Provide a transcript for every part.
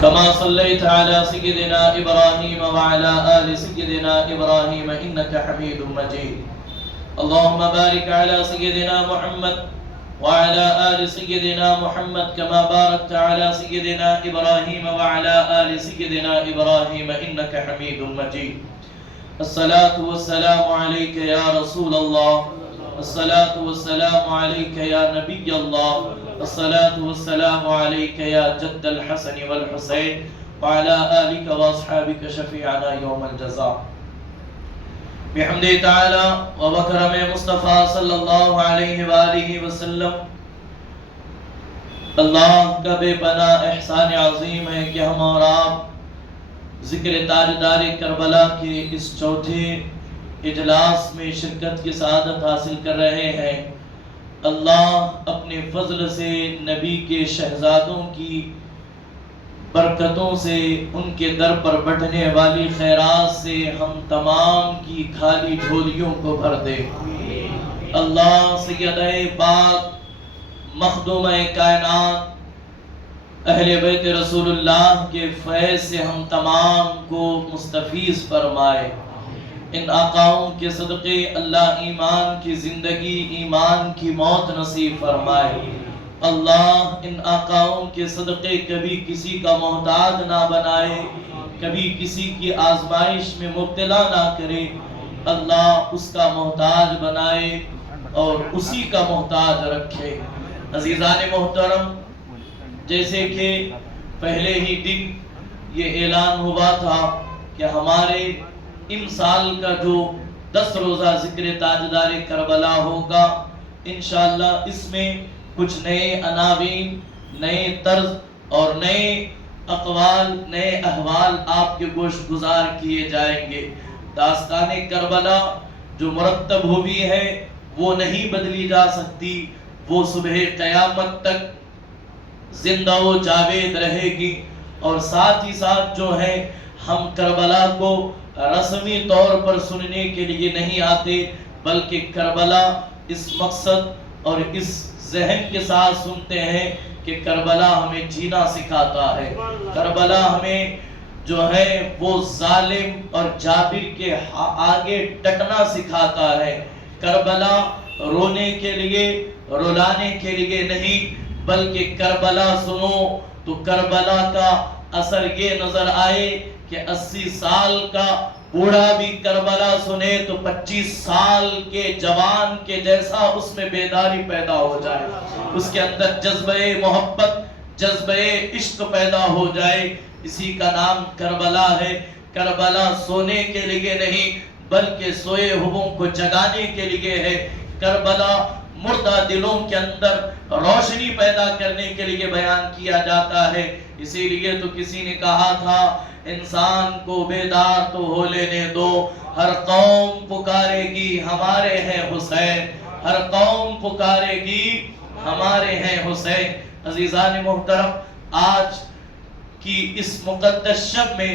كما صليت على سيدنا إبراهيم وعلى آل سيدنا إبراهيم إنك حميد مجيد. اللهم بارك على سيدنا محمد وعلى آل سيدنا محمد كما باركت على سيدنا إبراهيم وعلى آل سيدنا إبراهيم إنك حميد مجيد. الصلاة والسلام عليك يا رسول الله، الصلاة والسلام عليك يا نبي الله، الصلاة والسلام عليك يا جد الحسن والحسين وعلى آلك وأصحابك شفيعنا يوم الجزاء. بحمد تعالى وبكرم مصطفیٰ صلی اللہ علیہ وآلہ وسلم، اللہ کا بے پناہ احسان عظیم ہے کہ ہم اور آپ ذکر تاجدار کربلا کے اس چوتھے اجلاس میں شرکت کی سعادت حاصل کر رہے ہیں۔ اللہ اپنے فضل سے نبی کے شہزادوں کی برکتوں سے، ان کے در پر بڑھنے والی خیرات سے ہم تمام کی خالی جھولیوں کو بھر دے۔ اللہ سیدہ پاک مخدوم کائنات اہل بیت رسول اللہ کے فیض سے ہم تمام کو مستفیض فرمائے۔ ان آقاؤں کے صدقے اللہ ایمان کی زندگی، ایمان کی موت نصیب فرمائے۔ اللہ ان آقاؤں کے صدقے کبھی کسی کا محتاج نہ بنائے، کبھی کسی کی آزمائش میں مبتلا نہ کرے۔ اللہ اس کا محتاج بنائے اور اسی کا محتاج رکھے۔ عزیزان محترم، جیسے کہ پہلے ہی دن یہ اعلان ہوا تھا کہ ہمارے ان سال کا جو 10 روزہ ذکر تاجدار کربلا ہوگا، انشاءاللہ اس میں کچھ نئے عناوین، نئے طرز اور نئے اقوال، نئے احوال آپ کے گوش گزار کیے جائیں گے۔ داستان کربلا جو مرتب ہوئی ہے وہ نہیں بدلی جا سکتی، وہ صبح قیامت تک زندہ و جاوید رہے گی۔ اور ساتھ ہی ساتھ جو ہے ہم کربلا کو رسمی طور پر سننے کے لیے نہیں آتے، بلکہ کربلا اس مقصد اور اس ذہن کے ساتھ سنتے ہیں کہ کربلا ہمیں جینا سکھاتا ہے، کربلا ہمیں جو ہے وہ ظالم اور جابر کے آگے ڈٹنا سکھاتا ہے۔ کربلا رونے کے لیے، رلانے کے لیے نہیں، بلکہ کربلا سنو تو کربلا کا اثر یہ نظر آئے کہ 80 سال کا بوڑھا بھی کربلا سنے تو 25 سال کے جوان کے جیسا اس میں بیداری پیدا ہو جائے، اس کے اندر جذبہ محبت، جذبہ عشق پیدا ہو جائے۔ اسی کا نام کربلا ہے۔ کربلا سونے کے لیے نہیں بلکہ سوئے ہووں کو جگانے کے لیے ہے۔ کربلا مردہ دلوں کے اندر روشنی پیدا کرنے کے لیے بیان کیا جاتا ہے۔ اسی لیے تو کسی نے کہا تھا انسان کو بیدار تو ہو لینے دو، ہر قوم پکارے گی ہمارے ہیں حسین، ہر قوم پکارے گی ہمارے ہیں حسین۔ عزیزان محترم، آج کی اس مقدس شب میں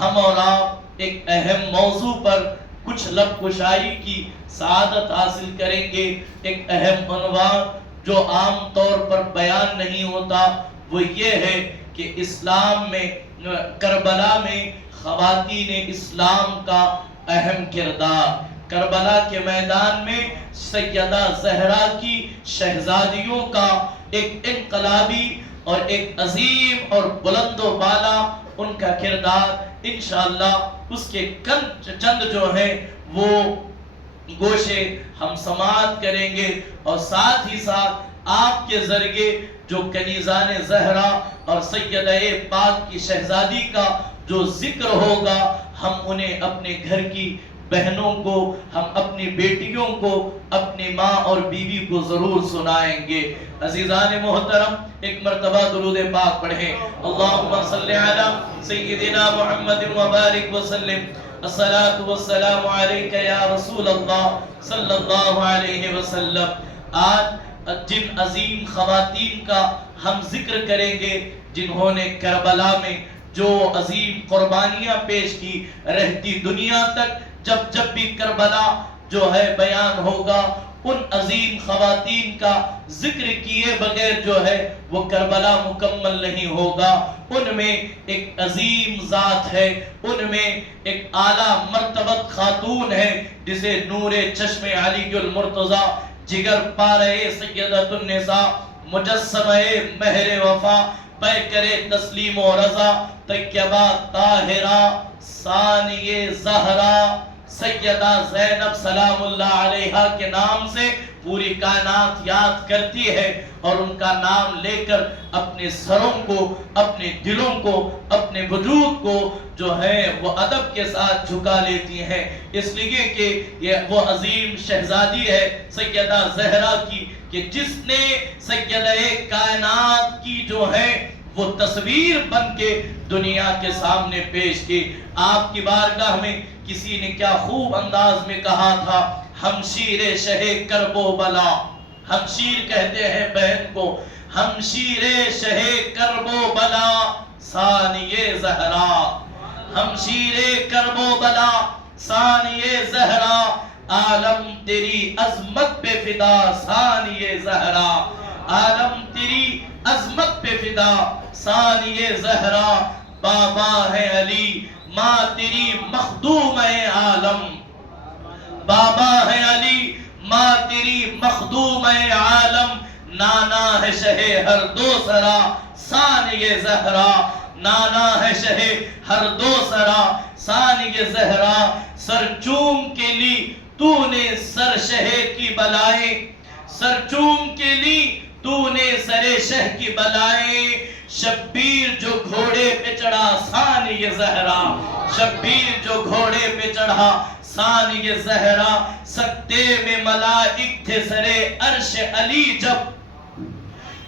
ہم اور آپ ایک اہم موضوع پر کچھ لب کشائی کی سعادت حاصل کریں گے۔ ایک اہم عنوان جو عام طور پر بیان نہیں ہوتا وہ یہ ہے کہ اسلام میں، کربلا میں خواتین اسلام کا اہم کردار۔ کربلا کے میدان میں سیدہ زہرا کی شہزادیوں کا ایک انقلابی اور ایک عظیم اور بلند و بالا ان کا کردار، انشاءاللہ اس کے چند جو ہیں وہ گوشے ہم سماعت کریں گے، اور ساتھ ہی ساتھ آپ کے ذریعے جو کنیزان زہرا اور سیدہ پاک کی شہزادی کا جو ذکر ہوگا، ہم انہیں اپنے گھر کی بہنوں کو، ہم اپنی بیٹیوں کو، اپنی ماں اور بیوی کو ضرور سنائیں گے۔ عزیزان محترم، ایک مرتبہ درود پاک پڑھیں۔ اللہم صلی علی سیدنا محمد وبارک وسلم، الصلاة والسلام علیک یا رسول اللہ صلی اللہ علیہ وسلم۔ آج جن عظیم خواتین کا ہم ذکر کریں گے جنہوں نے کربلا میں جو عظیم قربانیاں پیش کی، رہتی دنیا تک جب بھی کربلا جو ہے بیان ہوگا، ان عظیم خواتین کا ذکر کیے بغیر جو ہے وہ کربلا مکمل نہیں ہوگا۔ ان میں ایک عظیم ذات ہے، ان میں ایک اعلیٰ مرتبت خاتون ہے جسے نور چشم علی المرتضیٰ، جگر پارے سیدۃ النساء، مجسمہ مہر وفا، پیکر تسلیم و رضا، طیبہ طاہرہ ثانیہ زہرا سیدہ زینب سلام اللہ علیہا کے نام سے پوری کائنات یاد کرتی ہے، اور ان کا نام لے کر اپنے سروں کو، اپنے دلوں کو، اپنے وجود کو جو ہے وہ ادب کے ساتھ جھکا لیتی ہیں، اس لیے کہ یہ وہ عظیم شہزادی ہے سیدہ زہرا کی کہ جس نے سیدہ کائنات کی جو ہے وہ تصویر بن کے دنیا کے سامنے پیش کی۔ آپ کی بارگاہ میں کسی نے کیا خوب انداز میں کہا تھا، ہمشیر شہ کرب و بلا، ہمشیر کہتے ہیں بہن کو، ہمشیر شہ کرب و بلا ثانیہ زہرا، ہمشیر کرب و بلا ثانیہ زہرا، عالم تیری عظمت پہ فدا ثانیہ زہرا، عالم تیری عظمت پہ فدا ثانیہ زہرا، بابا ہے علی ماں تیری مخدوم ہے عالم، بابا ہے علی ماں تیری مخدوم ہے عالم، نانا ہے شہ ہر دو سرا ثانیہ زہرا، نانا ہے شہ ہر دو سرا ثانیہ زہرا، سر چوم کے لی تو نے سر شہ کی بلائیں، سر چوم کے لی تو نے سر شہ کی بلائیں، شبیر جو گھوڑے پہ چڑھا ثانیہ زہرا، شبیر جو گھوڑے پہ چڑھا ثانیہ زہرا، سکتے میں ملائک تھے سرے عرش علی جب،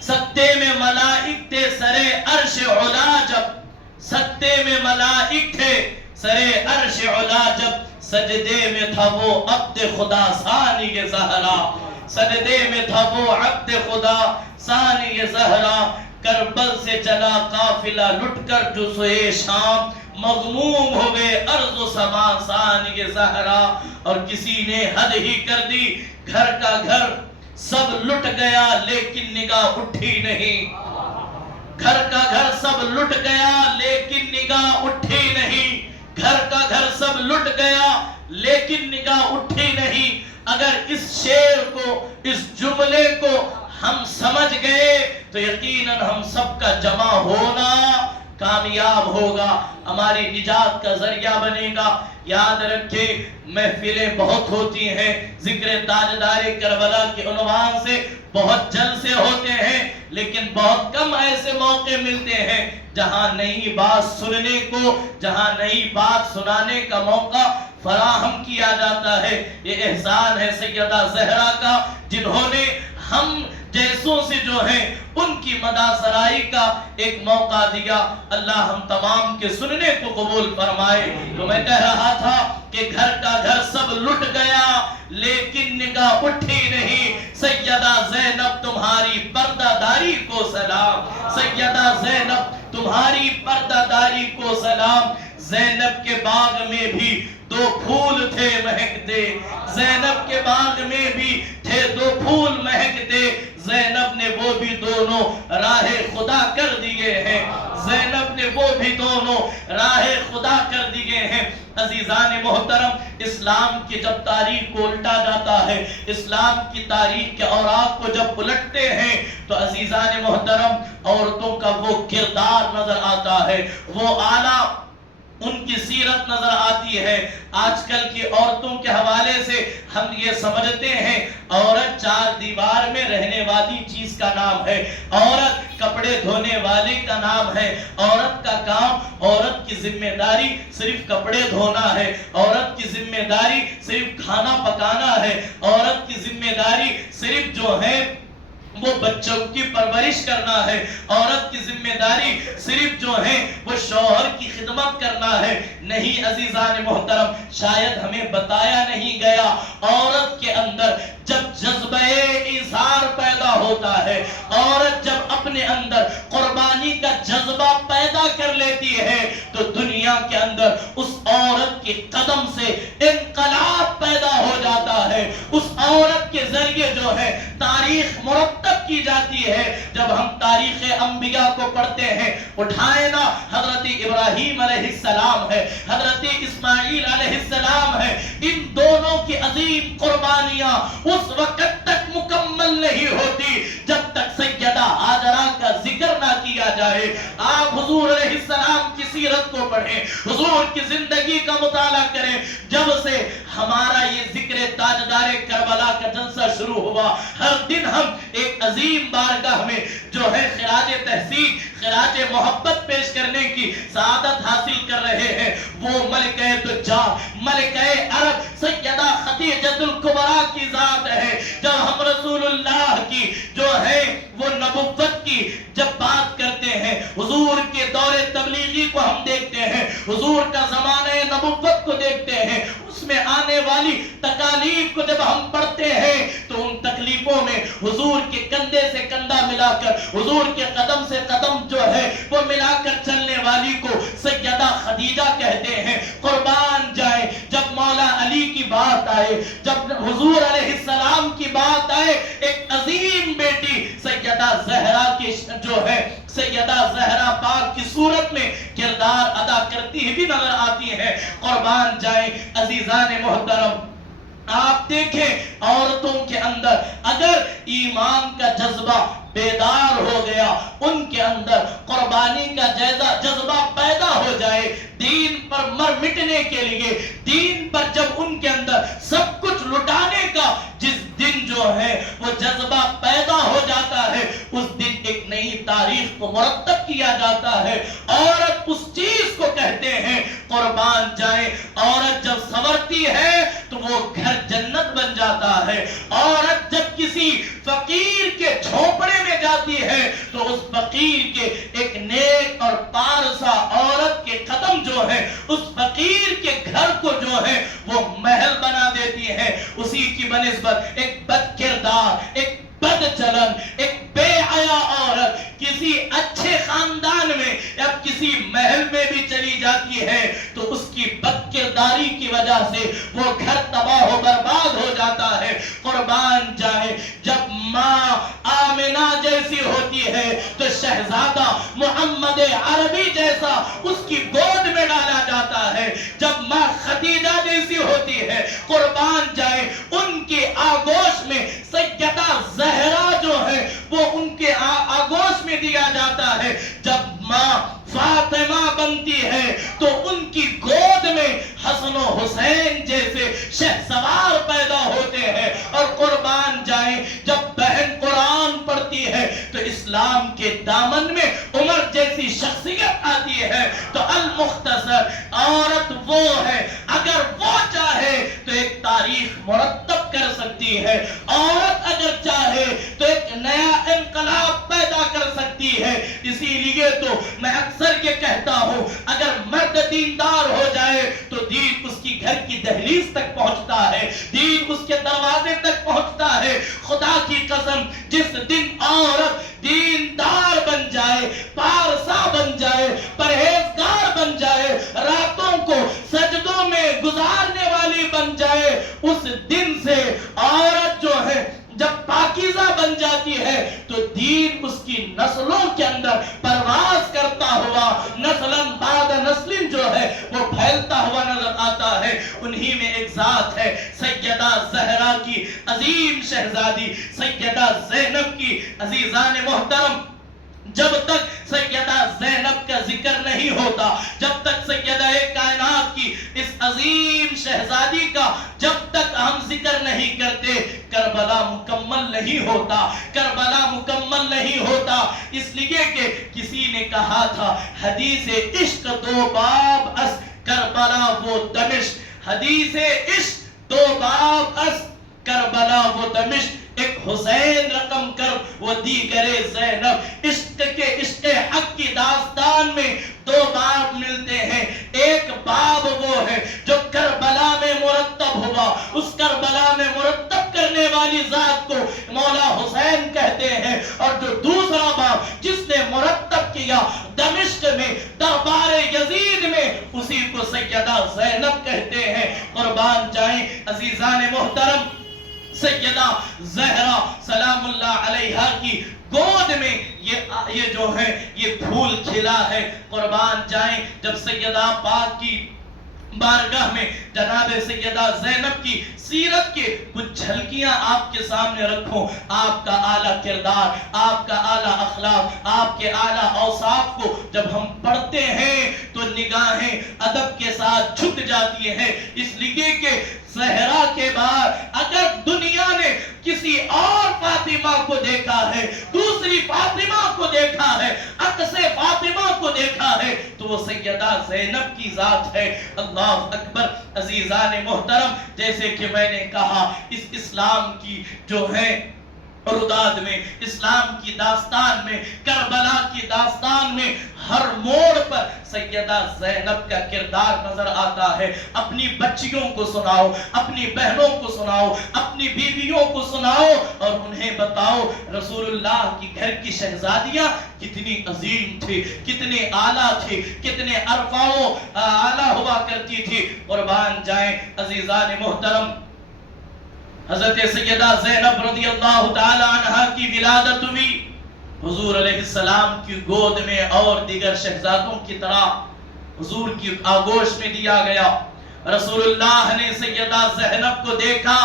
سکتے میں ملائک تھے سرے عرش علا جب، سکتے میں ملائک تھے سرے عرش علا جب، سجدے میں تھا وہ عبد خدا ثانیہ زہرا، سجدے میں تھا وہ عبد خدا ثانیہ زہرا، کربل سے چلا قافلہ لٹ کر جو سوئے شام، مغموم ہوئے ارض و سما ثانیہ زہرا، اور کسی نے حد ہی کر دی، گھر کا گھر سب لٹ گیا لیکن نگاہ اٹھی نہیں، گھر کا گھر سب لٹ گیا لیکن نگاہ اٹھی نہیں، گھر کا گھر سب لٹ گیا لیکن نگاہ اٹھی نہیں۔ اگر اس شعر کو، اس جملے کو ہم سمجھ گئے تو یقیناً ہم سب کا جمع ہونا کامیاب ہوگا، ہماری نجات کا ذریعہ بنے گا۔ یاد رکھے محفلیں بہت ہوتی ہیں، ذکر تاجدار کربلا کے عنوان سے بہت جلسے ہوتے ہیں، لیکن بہت کم ایسے موقع ملتے ہیں جہاں نئی بات سننے کو، جہاں نئی بات سنانے کا موقع فراہم کیا جاتا ہے۔ یہ احسان ہے سیدہ زہرا کا، جنہوں نے ہم جیسوں سے جو ہیں ان کی مدح سرائی کا ایک موقع دیا۔ اللہ ہم تمام کے سننے کو قبول فرمائے۔ تو میں کہہ رہا تھا کہ گھر کا گھر سب لٹ گیا لیکن نگاہ اٹھی نہیں۔ سیدہ زینب تمہاری پردہ داری کو سلام، سیدہ زینب تمہاری پردہ داری کو سلام۔ زینب کے باغ میں بھی دو پھول تھے مہکتے، زینب کے باغ میں بھی تھے دو پھول مہکتے، زینب نے وہ بھی دونوں راہ خدا کر دیے ہیں، زینب نے وہ بھی دونوں راہ خدا کر دیے ہیں۔ عزیزان محترم، اسلام کی جب تاریخ کو الٹا جاتا ہے، اسلام کی تاریخ کے اوراق کو جب پلٹتے ہیں تو عزیزان محترم عورتوں کا وہ کردار نظر آتا ہے، وہ اعلیٰ ان کی سیرت نظر آتی ہے۔ آج کل کی عورتوں کے حوالے سے ہم یہ سمجھتے ہیں عورت چار دیوار میں رہنے والی چیز کا نام ہے، عورت کپڑے دھونے والے کا نام ہے، عورت کا کام، عورت کی ذمہ داری صرف کپڑے دھونا ہے، عورت کی ذمہ داری صرف کھانا پکانا ہے، عورت کی ذمہ داری صرف جو ہے وہ بچوں کی پرورش کرنا ہے، عورت کی ذمہ داری صرف جو ہے وہ شوہر کی خدمت کرنا ہے۔ نہیں عزیزان محترم، شاید ہمیں بتایا نہیں گیا عورت کے اندر جب جذبہ اظہار پیدا ہوتا ہے، عورت جب اپنے اندر قربانی کا جذبہ پیدا کر لیتی ہے تو دنیا کے اندر اس عورت کے قدم سے انقلاب پیدا ہو جاتا ہے، اس عورت کے ذریعے جو ہے تاریخ مرتب محبت کی جاتی ہے جب ہم تاریخ انبیاء کو پڑھتے ہیں. اٹھائے نا حضرت ابراہیم علیہ السلام ہے, حضرت اسماعیل علیہ السلام ہے. ان دونوں کی عظیم قربانیاں اس وقت تک مکمل نہیں ہوتی جب تک سیدہ ہاجرہ کا ذکر نہ کیا جائے. آپ حضور علیہ السلام کی سیرت کو پڑھیں, حضور کی زندگی کا مطالعہ کریں. جب سے ہمارا یہ ذکر تاجدار کربلا کا جلسہ شروع ہوا, ہر دن ہم ایک عظیم بارگاہ میں جو ہے خراج تحسین, خراج محبت پیش کرنے کی سعادت حاصل کر رہے ہیں. وہ ملکہ تجار, ملکہ عرب سیدہ خدیجۃ الکبریٰ کی ذات ہے. جب ہم رسول اللہ کی جو ہے وہ نبوت کی جب بات کرتے ہیں, حضور کے دور تبلیغی کو ہم دیکھتے ہیں, حضور کا زمانہ نبوت کو دیکھتے ہیں, اس میں آنے والی تکالیف کو جب ہم پڑھتے ہیں تو ان تکلیفوں میں حضور کے کندھے سے کندھا ملا کر, حضور کے قدم سے قدم جو ہے وہ ملا کر چلنے والی کو سیدہ خدیجہ کہتے ہیں. قربان جائے, جب مولا علی کی بات آئے, جب حضور علیہ السلام کی بات آئے, ایک عظیم بیٹی سیدہ زہرا کی جو ہے سیدہ زہرا پاک کی صورت میں کردار ادا کرتی بھی نظر آتی ہے. قربان جائیں عزیزان محترم, آپ دیکھیں عورتوں کے اندر اگر ایمان کا جذبہ بیدار ہو گیا, ان کے اندر قربانی کا جذبہ پیدا ہو جائے, دین پر مر مٹنے کے لیے, دین پر جب ان کے اندر سب کچھ لٹانے کا جس دن جو ہے وہ جذبہ پیدا ہو جاتا ہے, اس دن ایک نئی تاریخ کو مرتب کیا جاتا ہے. عورت اس چیز کو کہتے ہیں, قربان جائیں عورت جب سنورتی ہے تو وہ گھر جنت بن جاتا ہے. عورت جب کسی فقیر کے جھونپڑے میں جاتی ہے تو اس فقیر کے ایک نیک اور پارسا عورت کے قدم جو ہے اس فقیر کے گھر کو جو ہے وہ محل بنا دیتی ہے. اسی کی بنسبت ایک بد کردار, ایک بد چلن, ایک بے حیا عورت کسی اچھے خاندان میں یا کسی محل میں بھی چلی جاتی ہے تو اس کی بد کرداری کی وجہ سے وہ گھر تباہ و برباد ہو جاتا ہے. قربان جائے جب ماں آمنہ جیسی ہوتی ہے تو شہزادہ محمد عربی جیسا اس کی گود میں ڈالا جاتا ہے. جب ماں خدیجہ جیسی ہوتی ہے, قربان جائے ان کی آگوش میں سیدہ زہرا جو ہے وہ ان کے آگوش میں دیا جاتا ہے. جب ماں فاطمہ بنتی ہے تو ان کی گود میں حسن و حسین جیسے شہسوار پیدا ہوتے ہیں. اور قربان جائیں جب بہن قرآن پڑھتی ہے تو اسلام کے دامن میں عمر جیسی شخصیت آتی ہے. تو المختصر عورت وہ ہے اگر وہ چاہے تو ایک تاریخ مرتب کر سکتی ہے, عورت اگر چاہے تو ایک نیا انقلاب پیدا کر سکتی ہے. اسی لیے تو میں اکثر یہ کہتا ہوں اگر مرد دیندار ہو جائے تو دین اس کی گھر کی دہلیز تک پہنچتا ہے, دین اس کے دروازے تک پہنچتا ہے. خدا کی قسم جس دن عورت دیندار بن جائے, پارسا بن جائے, پرہیزگار بن جائے, راتوں کو سجدوں میں گزارنے والی بن جائے, اس دن سے عورت جو ہے جب پاکیزہ بن جاتی ہے تو دین اس کی نسلوں کے اندر پرواز کرتا ہوا نسلاً بعد نسل جو ہے وہ پھیلتا ہوا نظر آتا ہے. انہی میں ایک ذات ہے سیدہ زہرا کی عظیم شہزادی سیدہ زینب کی. عزیزان محترم, جب تک سیدہ زینب کا ذکر نہیں ہوتا, جب تک سیدہ کائنات کی اس عظیم شہزادی کا جب تک ہم ذکر نہیں کرتے, کربلا مکمل نہیں ہوتا, کربلا مکمل نہیں ہوتا. اس لیے کہ کسی نے کہا تھا حدیث عشق دو باب اس کربلا وہ دمشق, حدیث عشق دو باب اس کربلا وہ دمشق, ایک حسین رقم کر وہ دیگر زینب. عشق کے عشق حق کی داستان میں دو باب ملتے ہیں. ایک باب وہ ہے جو کربلا میں مرتب ہوا, اس کربلا میں مرتب کرنے والی ذات کو مولا حسین کہتے ہیں, اور جو دوسرا باب جس نے مرتب کیا دمشق میں دربار یزید میں اسی کو سیدہ زینب کہتے ہیں. قربان جائیں عزیزان محترم, سیدہ زہرا سلام اللہ علیہا کی گود میں یہ جو ہے یہ پھول کھلا ہے۔ قربان جائیں، جب سیدہ پاک کی بارگاہ میں جناب سیدہ زینب کی سیرت کے کچھ جھلکیاں آپ کے سامنے رکھوں، آپ کا اعلیٰ کردار، آپ کا اعلیٰ اخلاق، آپ کے اعلیٰ اوصاف کو جب ہم پڑھتے ہیں تو نگاہیں ادب کے ساتھ جھک جاتی ہیں، اس لیے کہ زہرا کے بعد اگر دنیا نے کسی اور فاطمہ کو دیکھا ہے، دوسری فاطمہ کو دیکھا ہے، عکس فاطمہ کو دیکھا ہے، تو وہ سیدہ زینب کی ذات ہے۔ اللہ اکبر۔ عزیزان محترم، جیسے کہ میں نے کہا، اس اسلام کی جو ہے روداد میں، اسلام کی داستان میں، کربلا کی داستان میں ہر موڑ پر سیدہ زینب کا کردار نظر آتا ہے۔ اپنی بچیوں کو سناؤ، اپنی بہنوں کو سناؤ، اپنی بیویوں کو سناؤ اور انہیں بتاؤ رسول اللہ کی گھر کی شہزادیاں کتنی عظیم تھی، کتنے اعلیٰ تھی، کتنے ارفع و اعلیٰ ہوا کرتی تھی۔ قربان جائیں عزیزان محترم، حضرت سیدہ زینب رضی اللہ تعالی عنہ کی ولادت ہوئی، حضور علیہ السلام کی گود میں اور دیگر شہزادوں کی طرح حضور کی آغوش میں دیا گیا۔ رسول اللہ نے سیدہ زینب کو دیکھا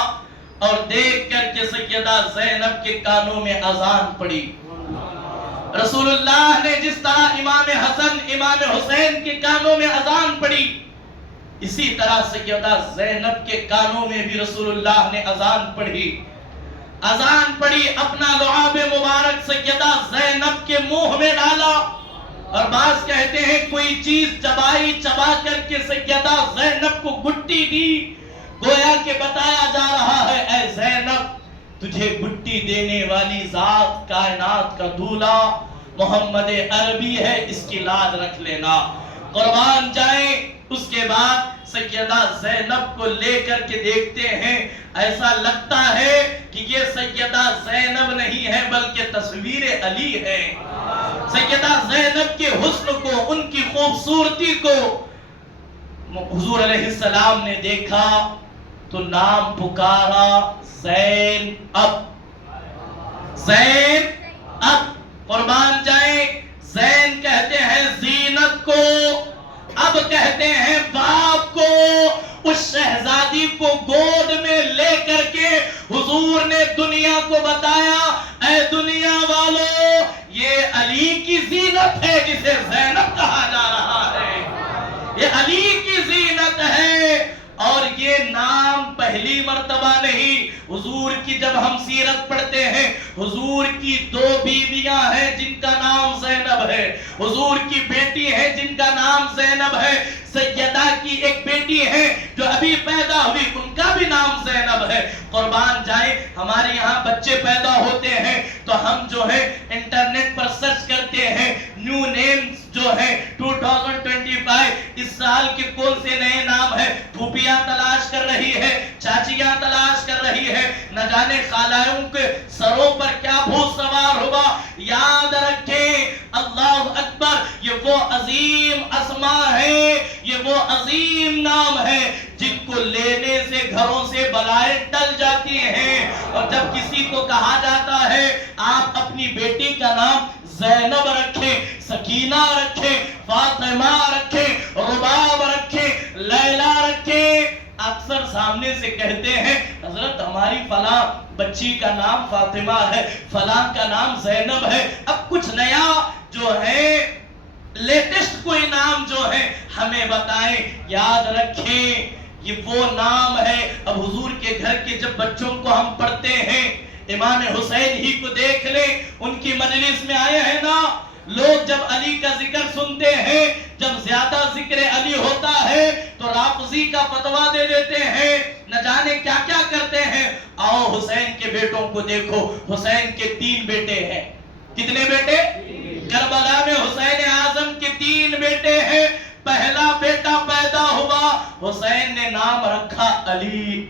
اور دیکھ کر کے سیدہ زینب کے کانوں میں اذان پڑی۔ رسول اللہ نے جس طرح امام حسن امام حسین کے کانوں میں اذان پڑی، اسی طرح سیدہ زینب کے کانوں میں بھی رسول اللہ نے اذان پڑھی، اپنا لعاب مبارک سیدہ زینب کے منہ میں ڈالا، اور بعض کہتے ہیں کوئی چیز چبا کر کے سیدہ زینب کو گھٹی دی، گویا کہ بتایا جا رہا ہے اے زینب تجھے گھٹی دینے والی ذات کائنات کا دولہ محمد عربی ہے، اس کی لاج رکھ لینا۔ قربان جائیں، اس کے بعد سیدہ زینب کو لے کر کے دیکھتے ہیں، ایسا لگتا ہے کہ یہ سیدہ زینب نہیں ہے بلکہ تصویر علی ہے۔ سیدہ زینب کے حسن کو، ان کی خوبصورتی کو حضور علیہ السلام نے دیکھا تو نام پکارا زینب۔ قربان جائیں، زین کہتے ہیں زینت کو، اب کہتے ہیں باپ کو۔ اس شہزادی کو گود میں لے کر کے حضور نے دنیا کو بتایا، اے دنیا والو یہ علی کی زینت ہے جسے زینب کہا جا رہا ہے، یہ علی کی زینت ہے۔ اور یہ نام پہلی مرتبہ نہیں، حضور کی جب ہم سیرت پڑھتے ہیں، حضور کی 2 بیویاں ہیں جن کا نام زینب ہے، حضور کی بیٹی ہے جن کا نام زینب ہے، سیدہ کی ایک بیٹی ہے جو ابھی پیدا ہوئی، ان کا بھی نام زینب ہے۔ قربان جائیں، ہمارے یہاں بچے پیدا ہوتے ہیں تو ہم جو ہے انٹرنیٹ پر سرچ کرتے ہیں، نیو نیمز جو ہے 2025 اس سال کے کون سے نئے نام ہے، پھوپیاں تلاش کر رہی ہے، چاچیاں تلاش کر رہی ہے، نہ جانے خالائوں کے سروں پر کیا بھوت سوار ہوا۔ یاد رکھیں، اللہ اکبر، یہ وہ عظیم اسماء ہے، یہ وہ عظیم نام ہے جن کو لینے سے گھروں سے بلائیں ٹل جاتی ہیں۔ اور جب کسی کو کہا جاتا ہے آپ اپنی بیٹی کا نام زینب رکھیں، سکینہ رکھیں، فاطمہ رکھیں، رباب رکھیں، لیلہ رکھیں، اکثر سامنے سے کہتے ہیں حضرت ہماری فلاں بچی کا نام فاطمہ ہے، فلاں کا نام زینب ہے۔ اب کچھ نیا جو ہے لیٹسٹ کوئی نام جو ہے ہمیں بتائیں۔ یاد رکھیں یہ وہ نام ہے۔ اب حضور کے گھر کے جب بچوں کو ہم پڑھتے ہیں، امام حسین ہی کو دیکھ لیں، ان کی مجلس میں آئے ہیں نا لوگ، جب علی کا ذکر سنتے ہیں، جب زیادہ ذکر علی ہوتا ہے تو رافضی کا فتویٰ دے دیتے ہیں، نہ جانے کیا کیا کرتے ہیں۔ آؤ حسین کے بیٹوں کو دیکھو، حسین کے 3 بیٹے ہیں۔ کتنے بیٹے؟ کربلا میں حسین اعظم کے 3 بیٹے ہیں۔ پہلا بیٹا پیدا ہوا، حسین نے نام رکھا علی۔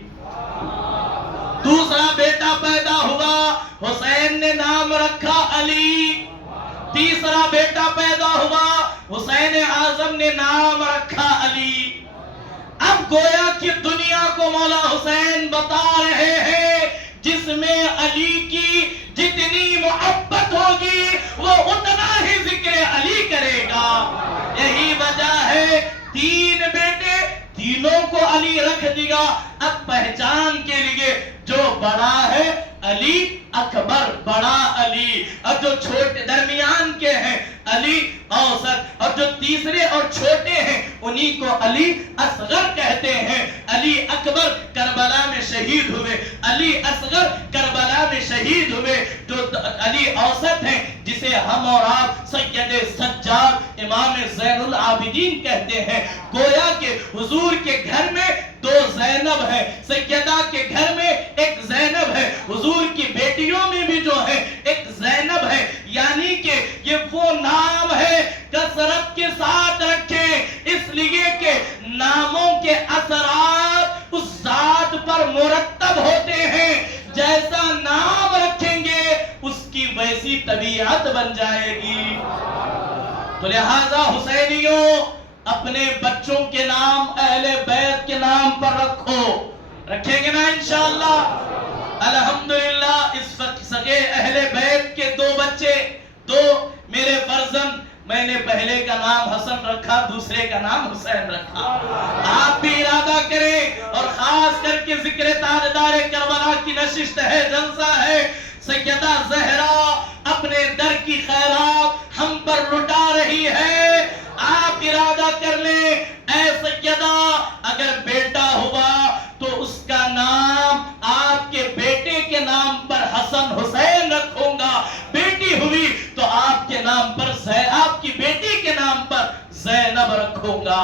دوسرا بیٹا پیدا ہوا، حسین نے نام رکھا علی۔ تیسرا بیٹا پیدا ہوا، حسین اعظم نے نام رکھا علی۔ اب گویا کہ دنیا کو مولا حسین بتا رہے ہیں جس میں علی کی جتنی محبت ہوگی وہ اتنا ہی ذکر علی کرے گا. یہی وجہ ہے تین بیٹے تینوں کو علی رکھ دیا. اب پہچان کے لیے جو بڑا ہے علی اکبر بڑا علی، اور جو چھوٹے درمیان کے ہیں علی اوسط، اور جو تیسرے اور چھوٹے ہیں انہی کو علی اصغر کہتے ہیں. علی اکبر کربلا میں شہید ہوئے، علی اصغر کربلا میں شہید ہوئے. جو علی اوسط ہیں جسے ہم اور آپ سید سجاد امام زین العابدین کہتے ہیں. گویا کہ حضور کے گھر میں دو زینب ہے، سیدہ کے گھر میں ایک زینب ہے، حضور کی بیٹیوں میں بھی جو ہے ایک زینب ہے. یعنی کہ یہ وہ نام ہے کثرت کے ساتھ رکھیں، اس لیے کہ ناموں کے اثرات اس ذات پر مرتب ہوتے ہیں. جیسا نام رکھیں گے اس کی ویسی طبیعت بن جائے گی. تو لہذا حسینیوں اپنے بچوں کے نام اہل بیت کے نام پر رکھو. رکھیں گے نا انشاءاللہ؟ الحمدللہ اس وقت سگے اہل بیت کے دو بچے، دو میرے فرزند، میں نے پہلے کا نام حسن رکھا، دوسرے کا نام حسین رکھا. آپ بھی ارادہ کریں، اور خاص کر کے ذکر تاجدار کربلا کی نشست ہے، جلسہ ہے. سیدہ زہرا اپنے در کی خیرات ہم پر لٹا رہی ہے. آپ ارادہ کر لیں اے سیدہ اگر بیٹا ہوا تو اس کا نام آپ کے بیٹے کے نام پر حسن حسین رکھوں گا. بیٹی ہوئی تو آپ کے نام پر آپ کی بیٹی کے نام پر زینب رکھوں گا.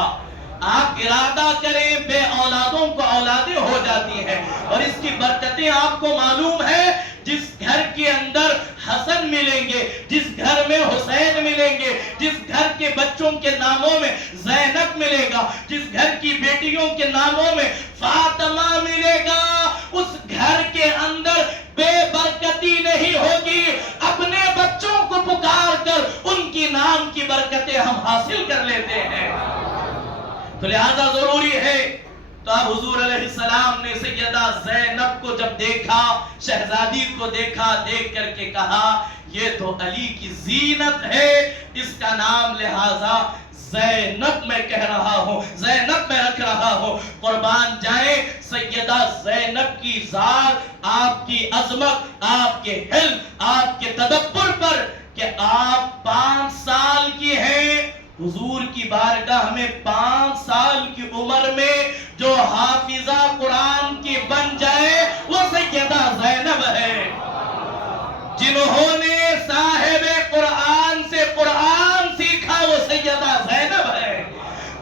آپ ارادہ کریں، بے اولادوں کو اولادیں ہو جاتی ہیں، اور اس کی برکتیں آپ کو معلوم ہے. جس گھر کے اندر حسن ملیں گے، جس گھر میں حسین ملیں گے، جس گھر کے بچوں کے ناموں میں زینب ملے گا، جس گھر کی بیٹیوں کے ناموں میں فاطمہ ملے گا، اس گھر کے اندر بے برکتی نہیں ہوگی. اپنے بچوں کو پکار کر ان کی نام کی برکتیں ہم حاصل کر لیتے ہیں. تو لہذا ضروری ہے. تو اب حضور علیہ السلام نے سیدہ زینب کو جب دیکھا، شہزادی کو دیکھا، دیکھ کر کے کہا یہ تو علی کی زینت ہے، اس کا نام لہذا زینب میں کہہ رہا ہوں، زینب میں رکھ رہا ہوں. قربان جائیں سیدہ زینب کی ذات، آپ کی عظمت، آپ کے حلم، آپ کے تدبر پر کہ آپ 5 سال کی ہیں. حضور کی بارگاہ میں 5 سال کی عمر میں جو حافظہ قرآن کی بن جائے وہ سیدہ زینب ہے. جنہوں نے صاحب قرآن سے قرآن سیکھا وہ سیدہ زینب ہے.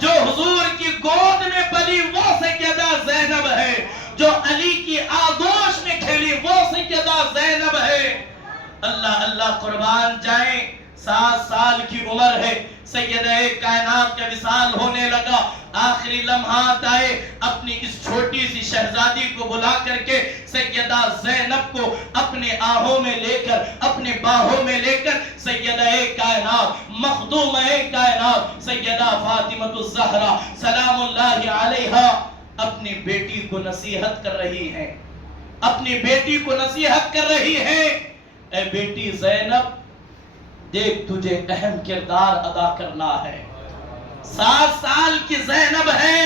جو حضور کی گود میں پلی وہ سیدہ زینب ہے. جو علی کی آغوش میں کھیلی وہ سیدہ زینب ہے. اللہ اللہ قربان جائیں. 7 سال کی عمر ہے، سیدہ کائنات کا وصال ہونے لگا. آخری لمحات آئے، اپنی اس چھوٹی سی شہزادی کو بلا کر کے سیدہ زینب کو اپنے آہوں میں لے کر، اپنے باہوں میں لے کر سیدہ کائنات، مخدومہ کائنات سیدہ فاطمہ الزہرا سلام اللہ علیہا اپنی بیٹی کو نصیحت کر رہی ہیں. اپنی بیٹی کو نصیحت کر رہی ہیں. اے بیٹی زینب دیکھ تجھے اہم کردار ادا کرنا ہے. 7 سال کی زینب ہے،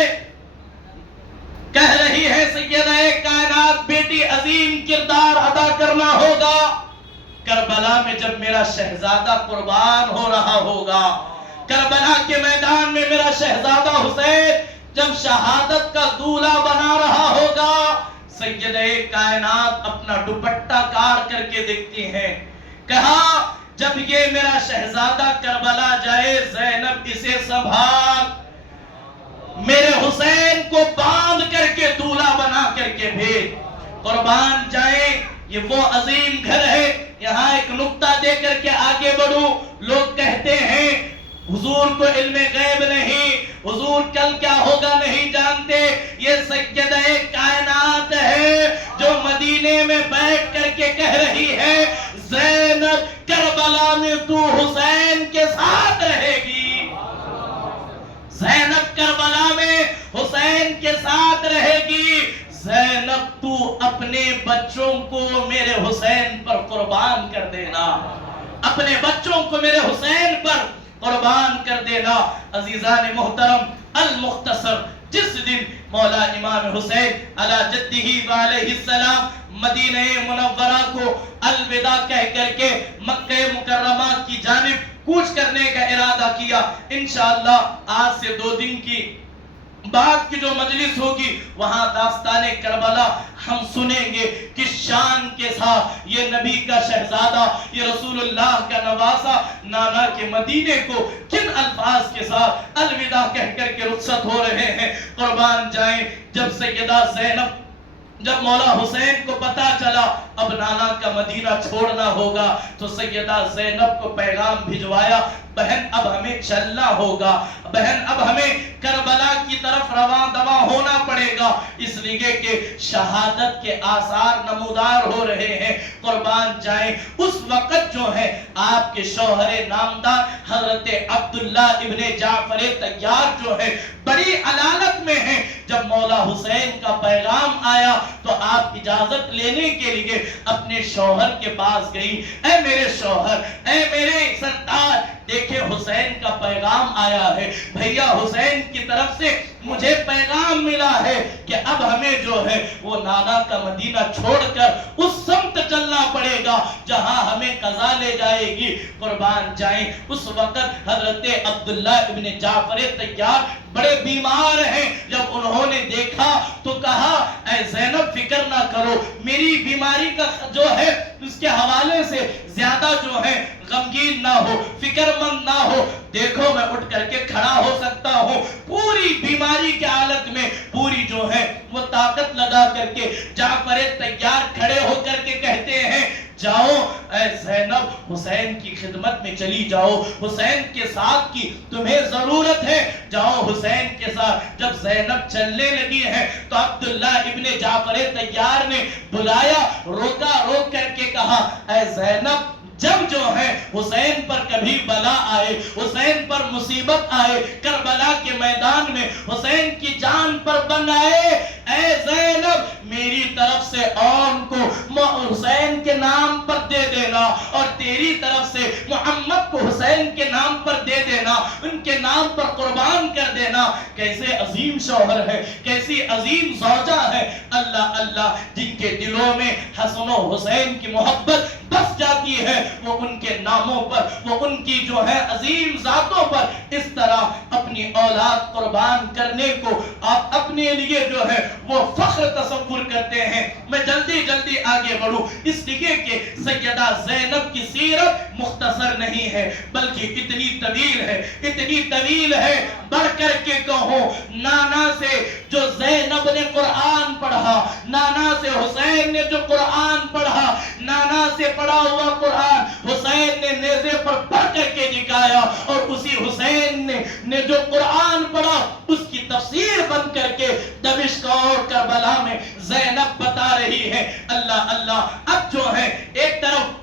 کہہ رہی ہے سیدہ کائنات بیٹی عظیم کردار ادا کرنا ہوگا. کربلا میں جب میرا شہزادہ قربان ہو رہا ہوگا، کربلا کے میدان میں میرا شہزادہ حسین جب شہادت کا دولہا بنا رہا ہوگا، سیدہ کائنات اپنا دوپٹہ کاٹ کر کے دیکھتی ہیں. کہا جب یہ میرا شہزادہ کربلا جائے زینب اسے سنبھال، میرے حسین کو باندھ کر کے دولہا بنا کر کے بھیج. قربان جائیں یہ وہ عظیم گھر ہے. یہاں ایک نقطہ دے کر کے آگے بڑھوں. لوگ کہتے ہیں حضور کو علم غیب نہیں، حضور کل کیا ہوگا نہیں جانتے. یہ سیدہ کائنات ہے جو مدینے میں بیٹھ کر کے کہہ رہی ہے زینب کربلا میں تو حسین کے ساتھ رہے گی. زینب کربلا میں حسین کے ساتھ رہے گی. زینب تو اپنے بچوں کو میرے حسین پر قربان کر دینا، اپنے بچوں کو میرے حسین پر قربان کر دینا۔ عزیزان محترم، المختصر، جس دن مولا امام حسین علی جدہ علیہ السلام مدینہ منورہ کو الوداع کہہ کر کے مکہ مکرمہ کی جانب کوچ کرنے کا ارادہ کیا، انشاءاللہ آج سے 2 دن کی بعد کی جو مجلس ہوگی وہاں داستان کربلا ہم سنیں گے، کس شان کے ساتھ یہ نبی کا شہزادہ، یہ رسول اللہ کا نواسہ نانا کے مدینے کو کن الفاظ کے ساتھ الوداع کہہ کر کے رخصت ہو رہے ہیں۔ قربان جائیں، جب سیدہ زینب، جب مولا حسین کو پتا چلا اب نانا کا مدینہ چھوڑنا ہوگا تو سیدہ زینب کو پیغام بھجوایا، بہن اب ہمیں چلنا ہوگا، بہن اب ہمیں کربلا کی طرف رواں دواں ہونا پڑے گا، اس لیے کہ شہادت کے آثار نمودار ہو رہے ہیں۔ قربان جائیں، اس وقت جو ہے آپ کے شوہر نامدار حضرت عبداللہ ابن جعفر طیار جو ہے بڑی علالت میں ہیں۔ جب مولا حسین کا پیغام آیا تو آپ اجازت لینے کے لیے اپنے شوہر کے پاس گئی، اے میرے شوہر، اے میرے سردار، دیکھیں حسین کا پیغام آیا ہے، بھیا حسین کی طرف سے مجھے پیغام ملا ہے کہ اب ہمیں جو ہے وہ نانا کا مدینہ چھوڑ کر اس سمت چلنا پڑے گا جہاں ہمیں قضا لے جائے گی۔ قربان جائیں، اس وقت حضرت عبداللہ ابن جعفر طیار بڑے بیمار ہیں۔ جب انہوں نے دیکھا تو کہا، اے زینب فکر نہ کرو، میری بیماری کا جو ہے اس کے حوالے سے زیادہ جو ہے غمگین نہ ہو، فکر مند نہ ہو، دیکھو میں اٹھ کر کے کھڑا ہو سکتا ہوں۔ پوری بیماری کے حالت میں پوری جو ہے وہ طاقت لگا کر کے جعفر طیار کھڑے ہو کر کے کہتے ہیں، جاؤ اے زینب حسین کی خدمت میں چلی جاؤ، حسین کے ساتھ کی تمہیں ضرورت ہے، جاؤ حسین کے ساتھ۔ جب زینب چلنے لگی ہے تو عبداللہ ابن جعفر طیار نے بلایا، روکا، روک کر کے کہا، اے زینب جب جو ہے حسین پر کبھی بلا آئے، حسین پر مصیبت آئے، کربلا کے میدان میں حسین کی جان پر بن آئے، اے زینب میری طرف سے اون کو حسین کے نام پر دے دینا اور تیری طرف سے محمد کو حسین کے نام پر دے دینا، ان کے نام پر قربان کر دینا۔ کیسے عظیم شوہر ہے، کیسی عظیم زوجہ ہے، اللہ اللہ، جن کے دلوں میں حسن و حسین کی محبت بس جاتی ہے، وہ ان کے ناموں پر، وہ ان کی جو ہے عظیم ذاتوں پر اس طرح اپنی اولاد قربان کرنے کو آپ اپنے لیے جو ہے وہ فخر تصور کرتے ہیں۔ میں جلدی جلدی آگے بڑھوں، اس لیے کہ سیدہ زینب کی سیرت مختصر نہیں ہے بلکہ اتنی طویل ہے، اتنی طویل ہے، بڑھ کر کے کہوں، نانا سے جو زینب نے قرآن پڑھا، نانا سے حسین نے جو قرآن پڑھا، نانا سے پڑھا ہوا قرآن حسین نے نیزے پر پڑھ کر کے دکھایا، اور اسی حسین نے جو قرآن پڑھا اس کی تفسیر بن کر کے دمشق اور کربلا میں زینب بتا رہی ہے۔ اللہ اللہ، اب جو ہے ایک طرف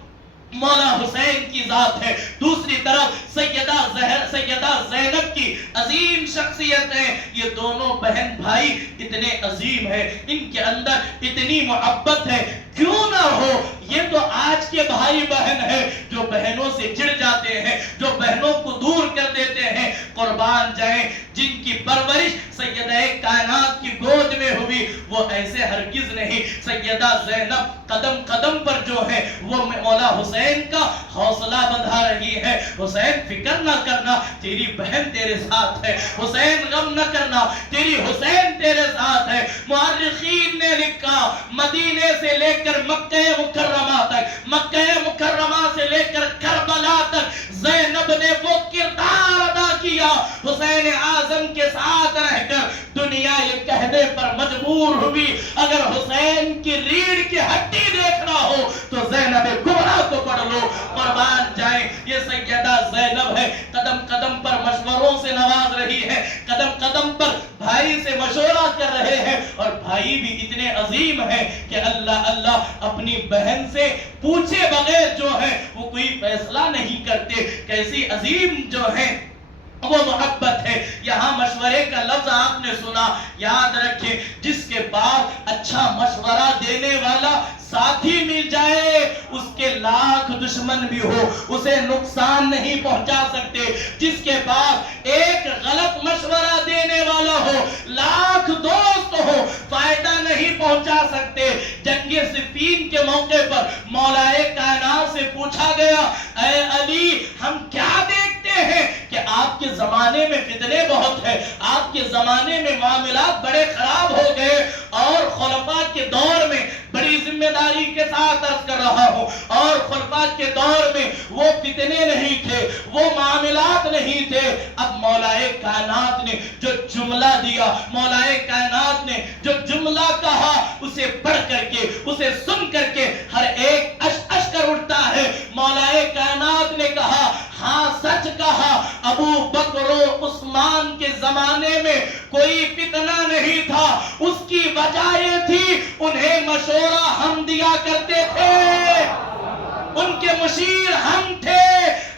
مولا حسین کی ذات ہے، دوسری طرف سیدہ زینب کی عظیم شخصیت ہے۔ یہ دونوں بہن بھائی اتنے عظیم ہیں، ان کے اندر اتنی محبت ہے، کیوں نہ ہو؟ یہ تو آج کے بھائی بہن ہیں جو بہنوں سے چڑ جاتے ہیں، جو بہنوں کو دور کر دیتے ہیں۔ قربان جائیں، جن کی پرورش سیدہ کائنات کی گود میں ہوئی وہ ایسے ہرگز نہیں۔ سیدہ زینب قدم قدم پر جو ہے وہ مولا حسین کا حوصلہ بندھا رہی ہے، حسین فکر نہ کرنا، تیری بہن تیرے ساتھ ہے، حسین غم نہ کرنا، تیری حسین تیرے ساتھ ہے۔ مورخین نے لکھا، مدینے سے لے کر مکہ مکرمہ تک، مکہ مکرمہ سے لے کر کربلا تک زینب نے وہ کردار ادا کیا، حسین اعظم کے ساتھ رہ کر دنیا یہ کہنے پر مجبور ہوئی اگر حسین کی ریڑھ کی ہڈی دیکھنا ہو تو زینب کبریٰ کو پڑھ لو۔ قربان جائیں، یہ سیدہ زینب ہے، قدم قدم پر مشوروں سے نواز رہی ہے، قدم قدم پر بھائی سے مشورہ کر رہے ہیں، اور بھائی بھی اتنے عظیم ہیں کہ اللہ اللہ اپنی بہن سے پوچھے بغیر جو ہے وہ کوئی فیصلہ نہیں کرتے۔ کیسی عظیم جو ہے وہ محبت ہے۔ یہاں مشورے کا لفظ آپ نے سنا، یاد رکھیں، جس کے بعد اچھا مشورہ دینے والا ساتھی مل جائے، اس کے لاکھ دشمن بھی ہو اسے نقصان نہیں پہنچا سکتے۔ جس کے پاس ایک غلط مشورہ دینے والا ہو، لاکھ دوست ہو، فائدہ نہیں پہنچا سکتے۔ جنگ صفین کے موقع پر مولا کائنات سے پوچھا گیا، اے علی ہم کیا دیکھتے ہیں کہ آپ کے زمانے میں فتنے بہت ہیں، آپ کے زمانے میں معاملات بڑے خراب ہو گئے، اور خلفاء کے دور میں بڑی ذمہ داری کے ساتھ عرض کر رہا ہوں، اور خلفاء کے دور میں وہ فتنے نہیں تھے، وہ معاملات نہیں تھے۔ اب مولا کائنات نے جو جملہ دیا، مولا کائنات نے جو جملہ کہا، اسے پڑھ کر کے، اسے سن کر کے ہر ایک اش اش کر اٹھتا ہے۔ مولا کائنات نے کہا، ہاں سچ کہا، ابو بکر و عثمان کے زمانے میں کوئی فتنہ نہیں تھا، اس کی وجہ یہ تھی انہیں مشورہ ہم دیا کرتے تھے، ان کے مشیر ہم تھے۔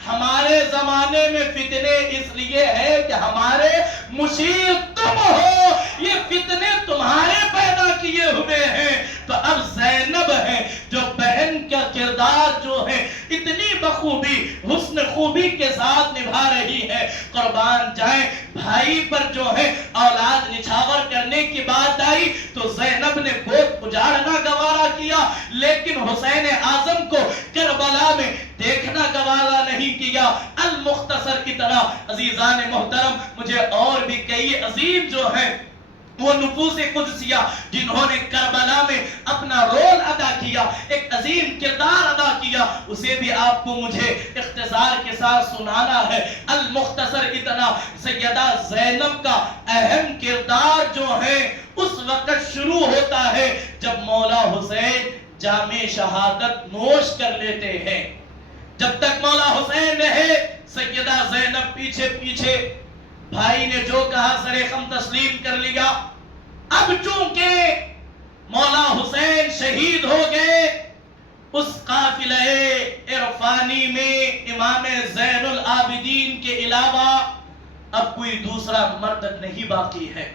ہمارے زمانے میں فتنے اس لیے ہے کہ ہمارے مشیر تم ہو، یہ فتنے تمہارے پیدا کیے ہوئے ہیں۔ تو اب زینب ہے جو بہن کا کردار جو ہے اتنی بخوبی حسن خوبی کے ساتھ نبھا رہی ہے۔ قربان جائیں، بھائی پر جو ہے اولاد نچھاور کرنے کی بات آئی تو زینب نے گود اجاڑنا گوارا کیا، لیکن حسین اعظم کو کربلا میں دیکھنا گوارا نہیں کیا۔ المختصر کی طرح عزیزان محترم، مجھے اور بھی کئی عظیم جو ہیں وہ نفوس قدسیہ جنہوں نے کربلا میں اپنا رول ادا کیا، ایک عظیم کردار ادا کیا، اسے بھی آپ کو مجھے اختصار کے ساتھ سنانا ہے۔ المختصر اتنا، سیدہ زینب کا اہم کردار جو ہے اس وقت شروع ہوتا ہے جب مولا حسین جام شہادت نوش کر لیتے ہیں۔ جب تک مولا حسین رہے، سیدہ زینب پیچھے پیچھے، بھائی نے جو کہا سر خم تسلیم کر لیا۔ اب چونکہ مولا حسین شہید ہو گئے، اس قافلہ عرفانی میں امام زین العابدین کے علاوہ اب کوئی دوسرا مرد نہیں باقی ہے۔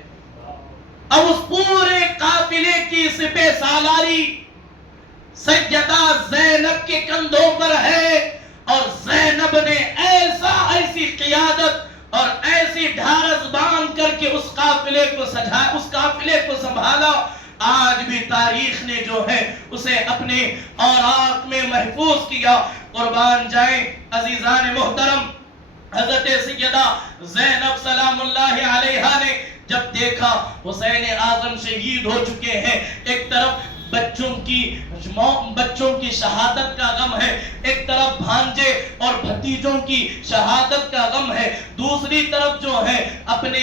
اب اس پورے قافلے کی سپہ سالاری سیدہ زینب کے کندھوں پر ہے، اور زینب نے ایسی قیادت اور ایسی ڈھارس باندھ کر کے اس قافلے کو سنبھالا۔ آج بھی تاریخ نے جو ہے اسے اپنے اوراق میں محفوظ کیا۔ قربان جائیں عزیزان محترم، حضرت سیدہ زینب سلام اللہ علیہا نے جب دیکھا حسین اعظم شہید ہو چکے ہیں، ایک طرف بچوں کی شہادت کا غم ہے، ایک طرف بھانجے اور بھتیجوں کی شہادت کا غم ہے، دوسری طرف جو ہے اپنے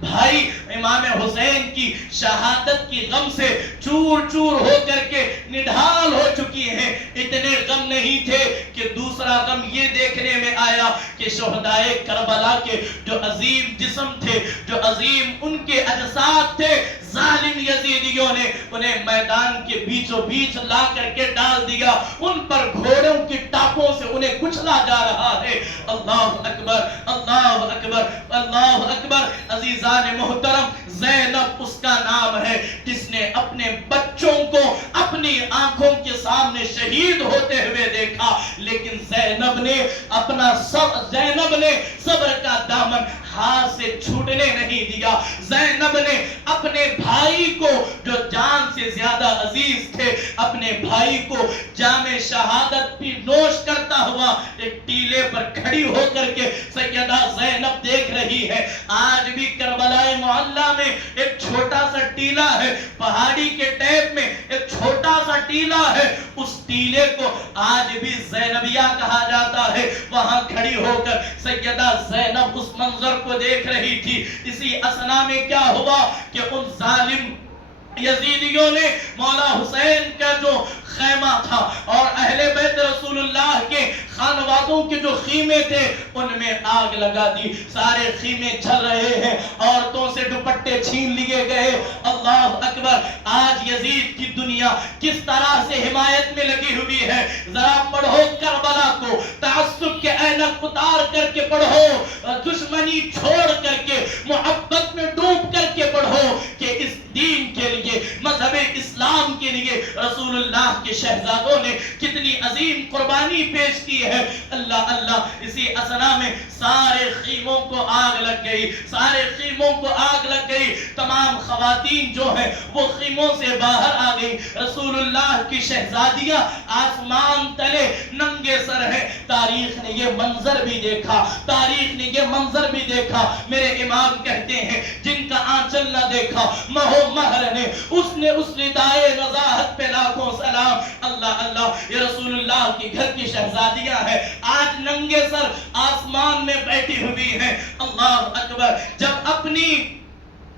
بھائی امام حسین کی شہادت کی غم سے چور چور ہو کر کے نڈھال ہو چکی ہیں۔ اتنے غم نہیں تھے کہ دوسرا غم یہ دیکھنے میں آیا کہ شہدائے کربلا کے جو عظیم جسم تھے، جو عظیم ان کے اجساد تھے، ظالم یزیدیوں نے انہیں میدان کے بیچوں بیچ لا کر کے ڈال دیا، ان پر گھوڑوں کی ٹاپوں سے انہیں کچلا جا رہا ہے۔ اللہ اکبر، اللہ اکبر، اللہ اکبر۔ عزیزان محترم، زینب اس کا نام ہے جس نے اپنے بچوں کو اپنی آنکھوں کے سامنے شہید ہوتے ہوئے دیکھا، لیکن زینب نے صبر کا دامن ہاتھ سے چھوٹنے نہیں دیا۔ زینب نے اپنے بھائی کو جو جان سے زیادہ عزیز تھے، اپنے بھائی کو جام شہادت بھی نوش کرتا ہوا ایک ٹیلے پر کھڑی ہو کر کے سیدہ زینب دیکھ رہی ہے۔ آج بھی کربلا معلیٰ میں ایک چھوٹا سا ٹیلا ہے، پہاڑی کے ٹیپ میں ایک چھوٹا سا ٹیلا ہے، اس ٹیلے کو آج بھی زینبیہ کہا جاتا ہے۔ وہاں کھڑی ہو کر سیدہ زینب اس منظر کو دیکھ رہی تھی۔ اسی اثنا میں کیا ہوا کہ ان ظالم یزیدیوں نے مولا حسین کا جو خیمہ تھا اور اہل بیت رسول اللہ کے خانوادوں کے جو خیمے تھے ان میں آگ لگا دی، سارے خیمے جل رہے ہیں، عورتوں سے دوپٹے چھین لیے گئے۔ اللہ اکبر۔ آج یزید کی دنیا کس طرح سے حمایت میں لگی ہوئی ہے، ذرا پڑھو کربلا کو، تعصب کے اینک اتار کر کے پڑھو، دشمنی چھوڑ کر کے محبت میں ڈوب کر کے پڑھو کہ اس دین کے لیے، مذہب شہزادوں نے کتنی عظیم قربانی پیش کی ہے. اللہ اللہ، اسی اثنا میں سارے خیموں کو آگ لگ گئی، سارے خیموں کو آگ لگ گئی. تمام خواتین جو ہیں وہ خیموں سے باہر آ گئی. رسول اللہ کی شہزادیاں آسمان تلے ننگے سر ہیں. تاریخ نے یہ منظر بھی دیکھا، تاریخ نے یہ منظر بھی دیکھا. میرے امام کہتے ہیں جن کا آنچل نہ دیکھا مہو مہر نے اس ردائے نزاہت پہ لاکھوں سلام. اللہ اللہ، یہ رسول اللہ کے گھر کی شہزادیاں ہیں، آج ننگے سر آسمان میں بیٹھی ہوئی ہیں. اللہ اکبر. جب اپنی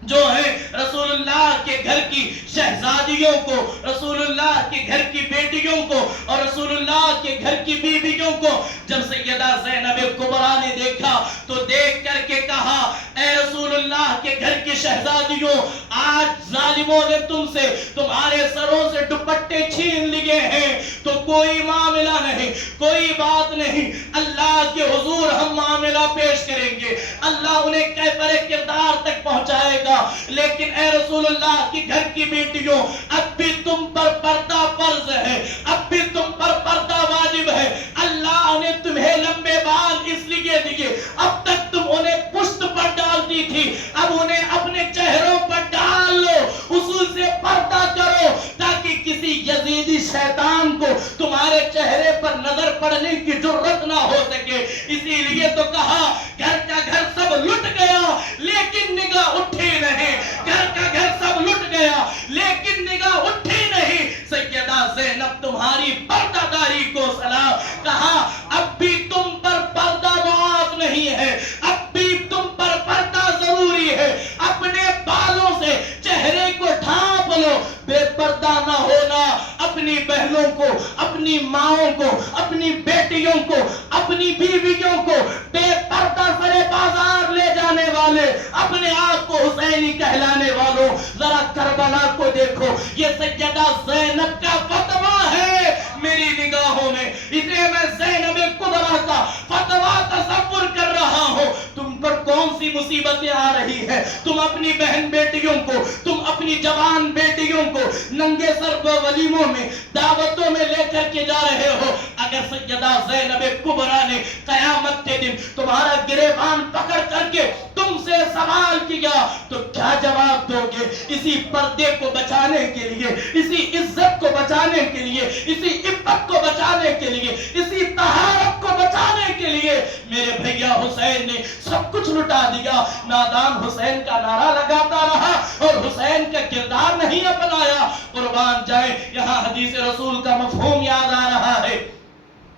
جو ہے رسول اللہ کے گھر کی شہزادیوں کو، رسول اللہ کے گھر کی بیٹیوں کو اور رسول اللہ کے گھر کی بیویوں کو جب سیدہ زینب کبریٰ نے دیکھا تو دیکھ کر کے کہا اے رسول اللہ کے گھر کی شہزادیوں، آج ظالموں نے تم سے تمہارے سروں سے دوپٹے چھین لیے ہیں تو کوئی معاملہ نہیں، کوئی بات نہیں، اللہ کے حضور ہم معاملہ پیش کریں گے، اللہ انہیں کیفر کردار تک پہنچائے گا. لیکن اے رسول اللہ کی گھر کی بیٹیوں، اب بھی تم پر پردہ فرض ہے، اب بھی تم پر پردہ واجب ہے. اللہ نے تمہیں لمبے بال اس لیے دیے، اب تک تم انہیں پشت پر ڈالتی تھی، اب انہیں اپنے چہروں پر ڈال لو، اصول سے پردہ کرو تاکہ کسی یزیدی شیطان کو تمہارے چہرے پر نظر پڑنے کی جرت نہ ہو سکے. اسی لیے تو کہا گھر کا گھر سب لٹ گیا لیکن نگاہ اٹھی نہیں، گھر کا گھر سب لٹ گیا لیکن نگاہ اٹھی نہیں. سیدہ زینب تمہاری پردہ داری کو سلام. کہا اب بھی تم پر پردہ معاف نہیں ہے، اب بھی تم پر پردہ ضروری ہے. اپنے بالوں سے چہرے کو ڈھانپ لو. بے پردہ نہ ہونا اپنی بہنوں کو، اپنی ماؤں کو، اپنی بیٹیوں کو، اپنی بیویوں کو بے پردہ سرے بازار لے جانے والے، اپنے آپ کو حسینی کہلانے والوں، ذرا کربلا کو دیکھو. یہ سیدہ زینب کا فتویٰ ہے میری نگاہوں میں، اسے میں زینب کبریٰ کا فتویٰ تصور کر رہا ہوں. تم پر کون سی مصیبتیں آ رہی ہیں؟ تم اپنی بہن بیٹیوں کو، تم اپنی جوان بیٹیوں کو ننگے سر ولیموں میں، دعوتوں میں لے کر کے جا رہے ہو. اگر سیدہ زینب کبریٰ نے قیامت کے دن تمہارا گریبان پکڑ کر کے تم سے سوال کیا تو کیا جواب دو گے؟ اسی پردے کو بچانے کے لیے، اسی عزت کو بچانے کے لیے، اسی عفت کو بچانے کے لیے، اسی طہارت کو بچانے کے لیے میرے بھیا حسین نے سب کچھ لٹا دیا. نادان حسین کا نعرہ لگاتا رہا اور حسین کا کردار نہیں اپنایا. قربان جائے، یہاں حدیث رسول کا مفہوم یاد آ رہا ہے.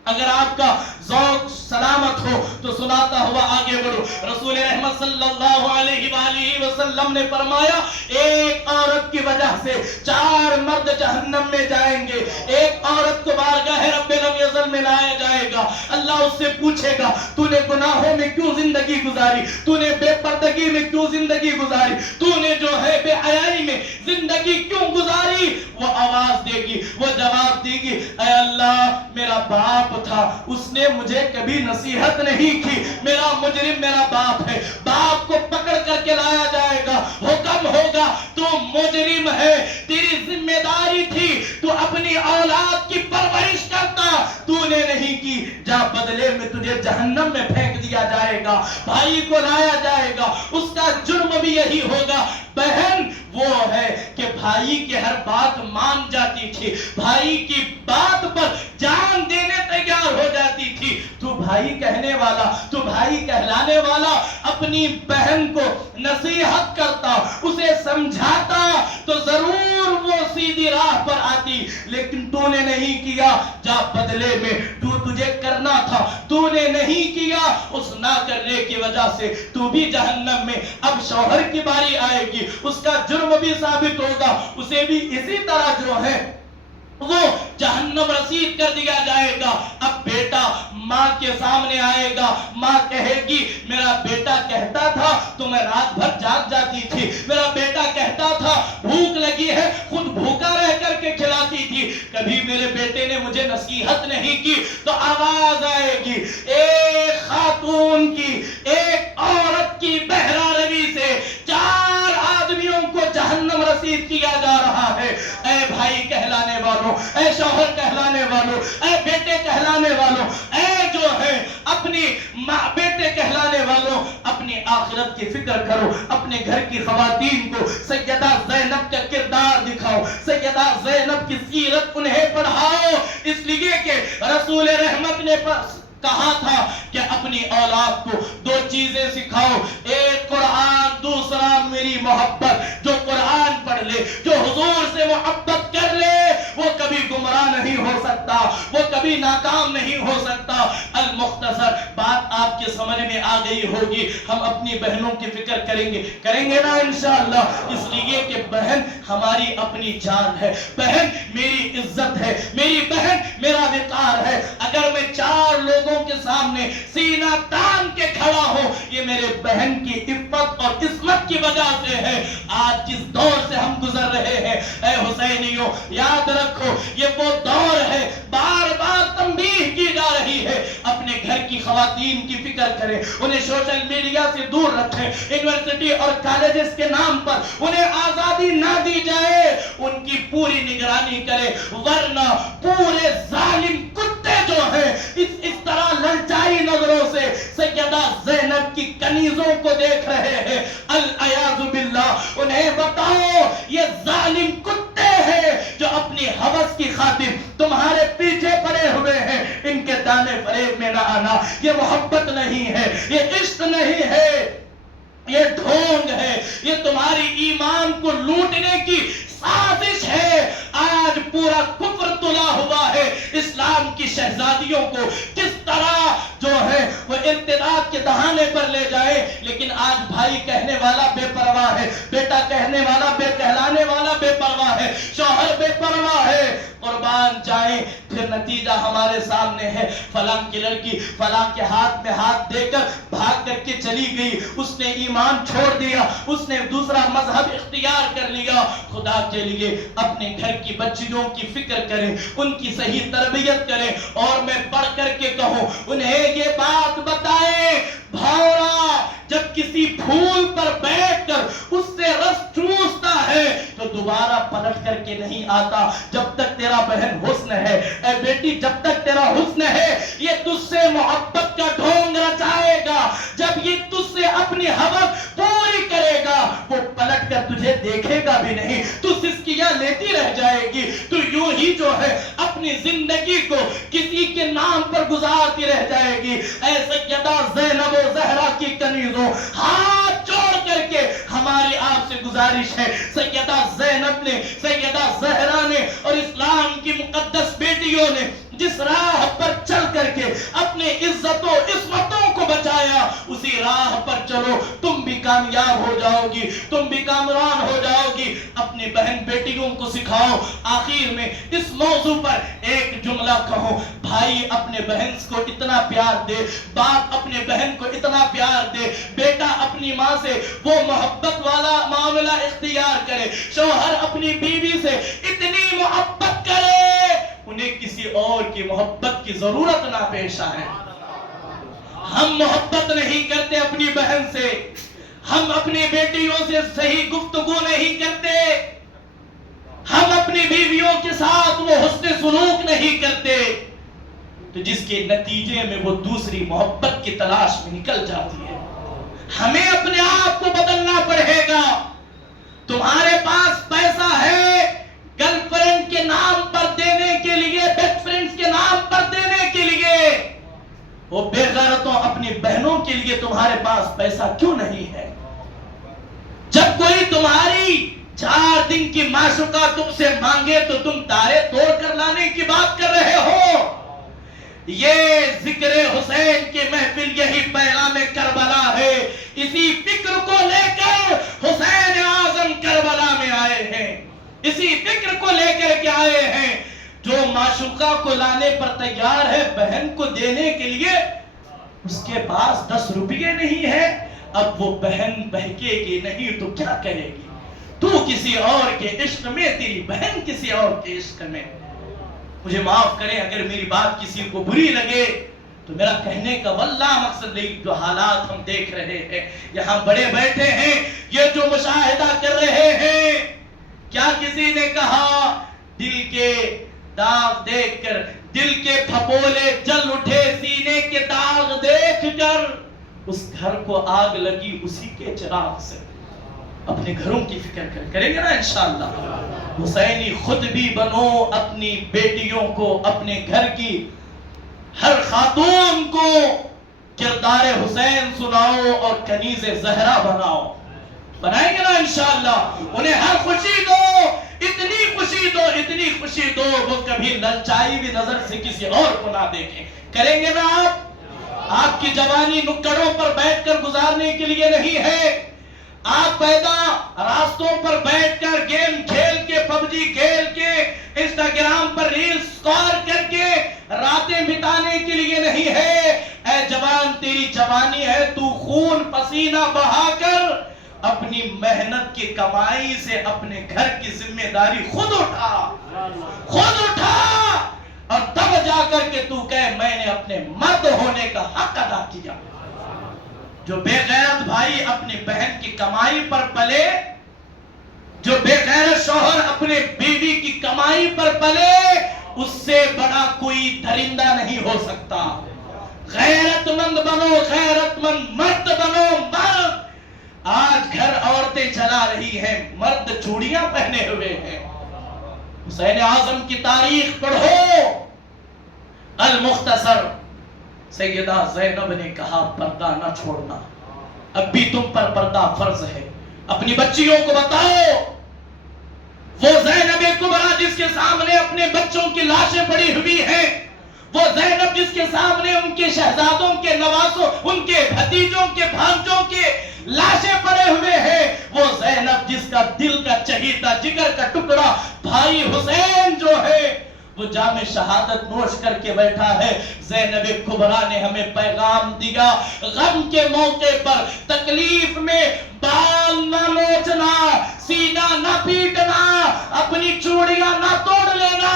اگر آپ کا ذوق سلامت ہو تو سناتا ہوا آگے بڑھو. رسول رحمت صلی اللہ علیہ وآلہ وسلم نے فرمایا ایک عورت کی وجہ سے 4 مرد جہنم میں جائیں گے. ایک عورت کو بارگاہ رب لم یزل میں لایا جائے گا. اللہ اس سے پوچھے گا تو نے گناہوں میں کیوں زندگی گزاری، تو نے بے پردگی میں کیوں زندگی گزاری، تو نے جو ہے بے حیائی میں زندگی کیوں گزاری؟ وہ آواز دے گی، وہ جواب دے گی اے اللہ میرا باپ تھا، اس نے مجھے کبھی نصیحت نہیں کی، میرا مجرم میرا باپ ہے. باپ کو پکڑ کر کے لایا جائے گا، حکم ہوگا تو مجرم ہے، تیری ذمہ داری تھی تو اپنی اولاد کی پرورش کرتا، تو نے نہیں کی، جا بدلے میں تجھے جہنم میں پھینک دیا جائے گا. بھائی کو لایا جائے گا، اس کا جرم بھی یہی ہوگا. بہن وہ ہے کہ بھائی کی ہر بات مان جاتی تھی، بھائی کی بات پر جان دینے تیار ہو جاتی تھی. تو بھائی کہنے والا، تو بھائی کہلانے والا اپنی بہن کو نصیحت کرتا، اسے سمجھاتا تو ضرور وہ سیدھی راہ پر آتی. لیکن تو نے نہیں کیا، جا بدلے میں جو تجھے کرنا تھا تو نے نہیں کیا. اس نہ کرنے کی وجہ سے تو بھی جہنم میں. اب شوہر کی باری آئے گی، اس کا جرم بھی ثابت ہوگا، اسے بھی اسی طرح جو ہے وہ جہنم رسید کر دیا جائے گا. اب بیٹا ماں کے سامنے آئے گا، ماں کہے گی میرا بیٹا کہتا تھا تو میں رات بھر جاگ جاتی تھی، میرا بیٹا کہتا تھا بھوک لگی ہے خود بھوکا رہ کر کے کھلاتی تھی، کبھی میرے بیٹے نے مجھے نصیحت نہیں کی. تو آواز آئے گی ایک خاتون کی، ایک عورت کی بہرہ روی سے 4 آدمیوں کو جہنم رسید کیا جا رہا ہے. اے بھائی بھائی کہلانے والوں، اے شوہر کہلانے والوں، اے بیٹے کہلانے والوں، اے جو ہے اپنی بیٹے کہلانے والوں، اپنی آخرت کی فکر کرو، اپنے گھر کی خواتین کو سیدہ زینب کا کردار دکھاؤ، سیدہ زینب کی سیرت انہیں پڑھاؤ، اس لیے کہ رسول رحمت نے کہا تھا کہ اپنی اولاد کو دو چیزیں سکھاؤ، ایک قرآن، دوسرا میری محبت۔ جو قرآن پڑھ لے، جو حضور سے محبت کر لے، وہ کبھی گمراہ نہیں ہو سکتا، وہ کبھی ناکام نہیں ہو سکتا۔ المختصر بات آپ کے سمجھ میں آ گئی ہوگی، ہم اپنی بہنوں کی فکر کریں گے نا انشاءاللہ، اس لیے کہ بہن ہماری اپنی جان ہے، بہن میری عزت ہے، میری بہن میرا وقار ہے۔ اگر میں چار لوگوں کے سامنے سینہ تان کے کھڑا ہوں، یہ میرے بہن کی عفت اور عصمت کی وجہ سے ہے۔ آج جس دور سے ہم گزر رہے ہیں، اے حسینیوں یاد رکھو، یہ وہ دور ہے، بار بار تنبیہ کی جا رہی ہے، اپنے گھر کی خواتین کی فکر کریں، انہیں سوشل میڈیا سے دور رکھیں، یونیورسٹی اور کالجز کے نام پر انہیں آزادی نہ دی جائے، ان کی پوری نگرانی کریں، ورنہ پورے ظالم کتے جو ہیں اس طرح للچائی نظروں سے سیدہ زینب کی کنیزوں کو دیکھ رہے ہیں، العیاذ باللہ۔ انہیں بتاؤ یہ ظالم کتے ہیں جو اپنی ہوس کی خاطر تمہارے پیچھے پڑے ہوئے ہیں، ان کے دانے فریب میں نہ آنا، یہ محبت نہیں ہے، یہ عشق نہیں ہے، یہ ڈھونگ ہے، یہ تمہاری ایمان کو لوٹنے کی سازش ہے۔ آج پورا کفر تلا ہوا ہے، اسلام کی شہزادیوں کو کس طرح جو ہے وہ ارتداد کے دہانے پر لے جائے، لیکن آج بھائی کہنے والا بے پرواہ ہے، بیٹا کہنے والا کہلانے والا بے پرواہ ہے، شوہر بے پرواہ ہے۔ قربان جائیں، پھر نتیجہ ہمارے سامنے ہے، فلاں کی لڑکی فلاں کے ہاتھ میں ہاتھ دے کر بھاگ کر کے چلی گئی، اس نے ایمان چھوڑ دیا، اس نے دوسرا مذہب اختیار کر لیا۔ خدا کے لیے اپنے گھر کی بچیوں کی فکر کریں، ان کی صحیح تربیت کریں، اور میں پڑھ کر کے کہوں انہیں یہ بات بتائیں، بھاورا جب کسی پھول پر بیٹھ کر اس سے رس چوستا ہے تو دوبارہ پلٹ کر کے نہیں آتا، جب تک تیرا بہن حسن ہے، اے بیٹی جب تک تیرا حسن ہے، یہ تجھ سے محبت کا ڈھونگ رچائے گا، جب یہ تجھ سے اپنی ہوس پوری کرے گا، وہ پلٹ کر تجھے دیکھے گا بھی نہیں، تو سسکیاں لیتی رہ جائے گی، تو یوں ہی جو ہے اپنی زندگی کو کسی کے نام پر گزارتی رہ جائے گی۔ اے سیدہ زینب و زہرا کی کنیزوں، ہاتھ جوڑ کر کے ہماری آپ سے گزارش ہے، سیدہ زینب نے، سیدہ زہرا نے اور اسلام کی مقدس بیٹیوں نے جس راہ پر چل کر کے اپنے عزتوں عصمتوں کو بچایا، اسی راہ پر چلو، تم بھی کامیاب ہو جاؤ گی، تم بھی کامران ہو جاؤ گی۔ اپنی بہن بیٹیوں کو سکھاؤ۔ آخر میں اس موضوع پر ایک جملہ کہو، بھائی اپنے بہن کو اتنا پیار دے، باپ اپنے بہن کو اتنا پیار دے، بیٹا اپنی ماں سے وہ محبت والا معاملہ اختیار کرے، شوہر اپنی بیوی سے اتنی محبت کرے انہیں کسی اور کی محبت کی ضرورت نہ پیش آئے۔ ہم محبت نہیں کرتے اپنی بہن سے، ہم اپنی بیٹیوں سے صحیح گفتگو نہیں کرتے، ہم اپنی بیویوں کے ساتھ وہ حسن سلوک نہیں کرتے، تو جس کے نتیجے میں وہ دوسری محبت کی تلاش میں نکل جاتی ہے۔ ہمیں اپنے آپ کو بدلنا پڑے گا۔ تمہارے پاس پیسہ ہے گرل فرینڈ کے نام پر دینے کے لیے، بیسٹ فرینڈز کے نام پر دینے کے لیے، وہ بے غیرتوں اپنی بہنوں کے لیے تمہارے پاس پیسہ کیوں نہیں ہے؟ جب کوئی تمہاری 4 دن کی معشوقہ تم سے مانگے تو تم تارے توڑ کر لانے کی بات کر رہے ہو۔ یہ ذکر حسین کی محفل یہی پیغام کربلا ہے، اسی فکر کو لے کر حسین اعظم کربلا میں آئے ہیں، اسی فکر کو لے کر کے آئے ہیں۔ جو معشوقہ کو لانے پر تیار ہے، بہن کو دینے کے لیے اس کے پاس 10 روپے نہیں ہے، اب وہ بہن بہکے گی نہیں تو کیا کرے گی؟ تو کسی اور کے عشق میں، تیری بہن کسی اور کے عشق میں۔ مجھے معاف کریں اگر میری بات کسی کو بری لگے، تو میرا کہنے کا واللہ مقصد نہیں۔ جو حالات ہم دیکھ رہے ہیں، یہاں بڑے بیٹھے ہیں، یہ جو مشاہدہ کر رہے ہیں، کیا کسی نے کہا دل کے داغ دیکھ کر، دل کے پھپولے جل اٹھے سینے کے داغ دیکھ کر، اس گھر کو آگ لگی اسی کے چراغ سے۔ اپنے گھروں کی فکر کریں گے نا انشاءاللہ۔ حسینی خود بھی بنو، اپنی بیٹیوں کو، اپنے گھر کی ہر خاتون کو کردار حسین سناؤ اور کنیز زہرا بناؤ۔ بنائیں گے نا انشاءاللہ۔ انہیں ہر خوشی دو، اتنی خوشی دو، اتنی خوشی دو، وہ کبھی للچائی بھی نظر سے کسی اور کو نہ دیکھیں۔ کریں گے نا آپ؟ آپ کی جوانی نکڑوں پر بیٹھ کر گزارنے کے لیے نہیں ہے۔ آپ پیدا راستوں پر بیٹھ کر گیم کھیل کے، پب جی کھیل کے، انسٹاگرام پر ریل سکور کر کے راتیں بتانے کے لیے نہیں ہے۔ اے جوان، تیری جوانی ہے، تو خون پسینہ بہا کر اپنی محنت کی کمائی سے اپنے گھر کی ذمہ داری خود اٹھا، خود اٹھا، اور تب جا کر کے تو کہے میں نے اپنے مرد ہونے کا حق ادا کیا۔ جو بے غیرت بھائی اپنی بہن کی کمائی پر پلے، جو بے غیرت شوہر اپنے بیوی کی کمائی پر پلے، اس سے بڑا کوئی درندہ نہیں ہو سکتا۔ غیرت مند بنو، غیرت مند مرد بنو، مرد۔ آج گھر عورتیں چلا رہی ہیں، مرد چوڑیاں پہنے ہوئے ہیں۔ حسین اعظم کی تاریخ پڑھو۔ المختصر، سیدہ زینب نے کہا پردہ نہ چھوڑنا، اب بھی تم پر پردہ فرض ہے۔ اپنی بچیوں کو بتاؤ، وہ زینب کبریٰ جس کے سامنے اپنے بچوں کی لاشیں پڑی ہوئی ہیں، وہ زینب جس کے سامنے ان کے شہزادوں کے نواسوں، ان کے بھتیجوں کے بھانجوں کے لاشیں پڑے ہوئے ہیں، وہ زینب جس کا دل کا چہیتا جگر کا ٹکڑا بھائی حسین جو ہے وہ جام شہادت نوش کر کے بیٹھا ہے۔ زینب کبریٰ نے ہمیں پیغام دیا، غم کے موقع پر، تکلیف میں بال نہ نوچنا، سینہ نہ پیٹنا، اپنی چوڑیاں نہ توڑ لینا،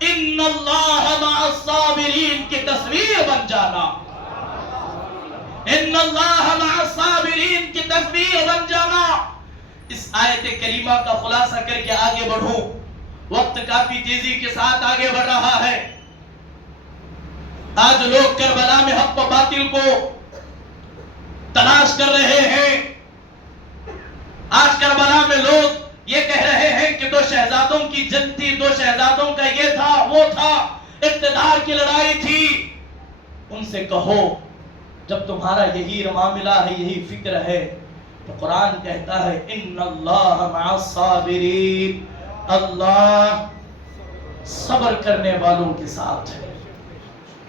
ان اللہ مع الصابرین کی تصویر بن جانا، ان اللہ مع الصابرین کی تصویر بن جانا۔ اس آیت کریمہ کا خلاصہ کر کے آگے بڑھوں، وقت کافی تیزی کے ساتھ آگے بڑھ رہا ہے۔ آج لوگ کربلا میں حق و باطل کو تلاش کر رہے ہیں۔ آج کربلا میں لوگ یہ کہہ رہے ہیں کہ دو شہزادوں کی جنگ تھی، دو شہزادوں کا یہ تھا وہ تھا، اقتدار کی لڑائی تھی۔ ان سے کہو جب تمہارا یہی معاملہ ہے، یہی فکر ہے، تو قرآن کہتا ہے ان اللہ مع الصابرین، اللہ صبر کرنے والوں کے ساتھ ہے،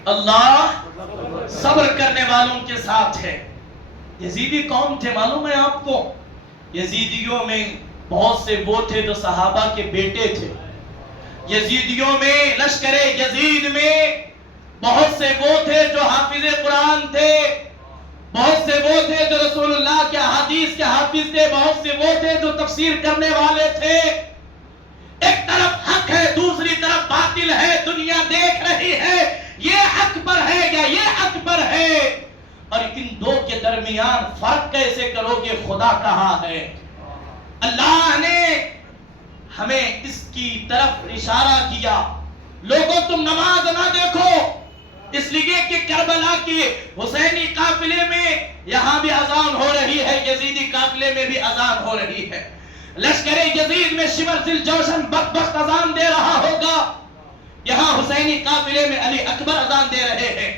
اللہ صبر کرنے والوں کے ساتھ ہے۔ یزیدی کون تھے معلوم ہے آپ کو؟ یزیدیوں میں بہت سے وہ تھے جو صحابہ کے بیٹے تھے۔ یزیدیوں میں، لشکر یزید میں بہت سے وہ تھے جو حافظ قرآن تھے، بہت سے وہ تھے جو رسول اللہ کے احادیث کے حافظ تھے، بہت سے وہ تھے جو تفسیر کرنے والے تھے۔ ایک طرف حق ہے، دوسری طرف باطل ہے، دنیا دیکھ رہی ہے یہ حق پر ہے یا یہ حق پر ہے، اور ان دو کے درمیان فرق کیسے کرو گے؟ خدا کہاں ہے؟ اللہ نے ہمیں اس کی طرف اشارہ کیا۔ لوگوں تم نماز نہ دیکھو، اس لیے کہ کربلا کے حسینی قافلے میں یہاں بھی اذان ہو رہی ہے، یزیدی قافلے میں بھی اذان ہو رہی ہے۔ لشکر یزید میں شمر ذی الجوشن بدبخت اذان دے رہا ہوگا، یہاں حسینی قافلے میں علی اکبر اذان دے رہے ہیں۔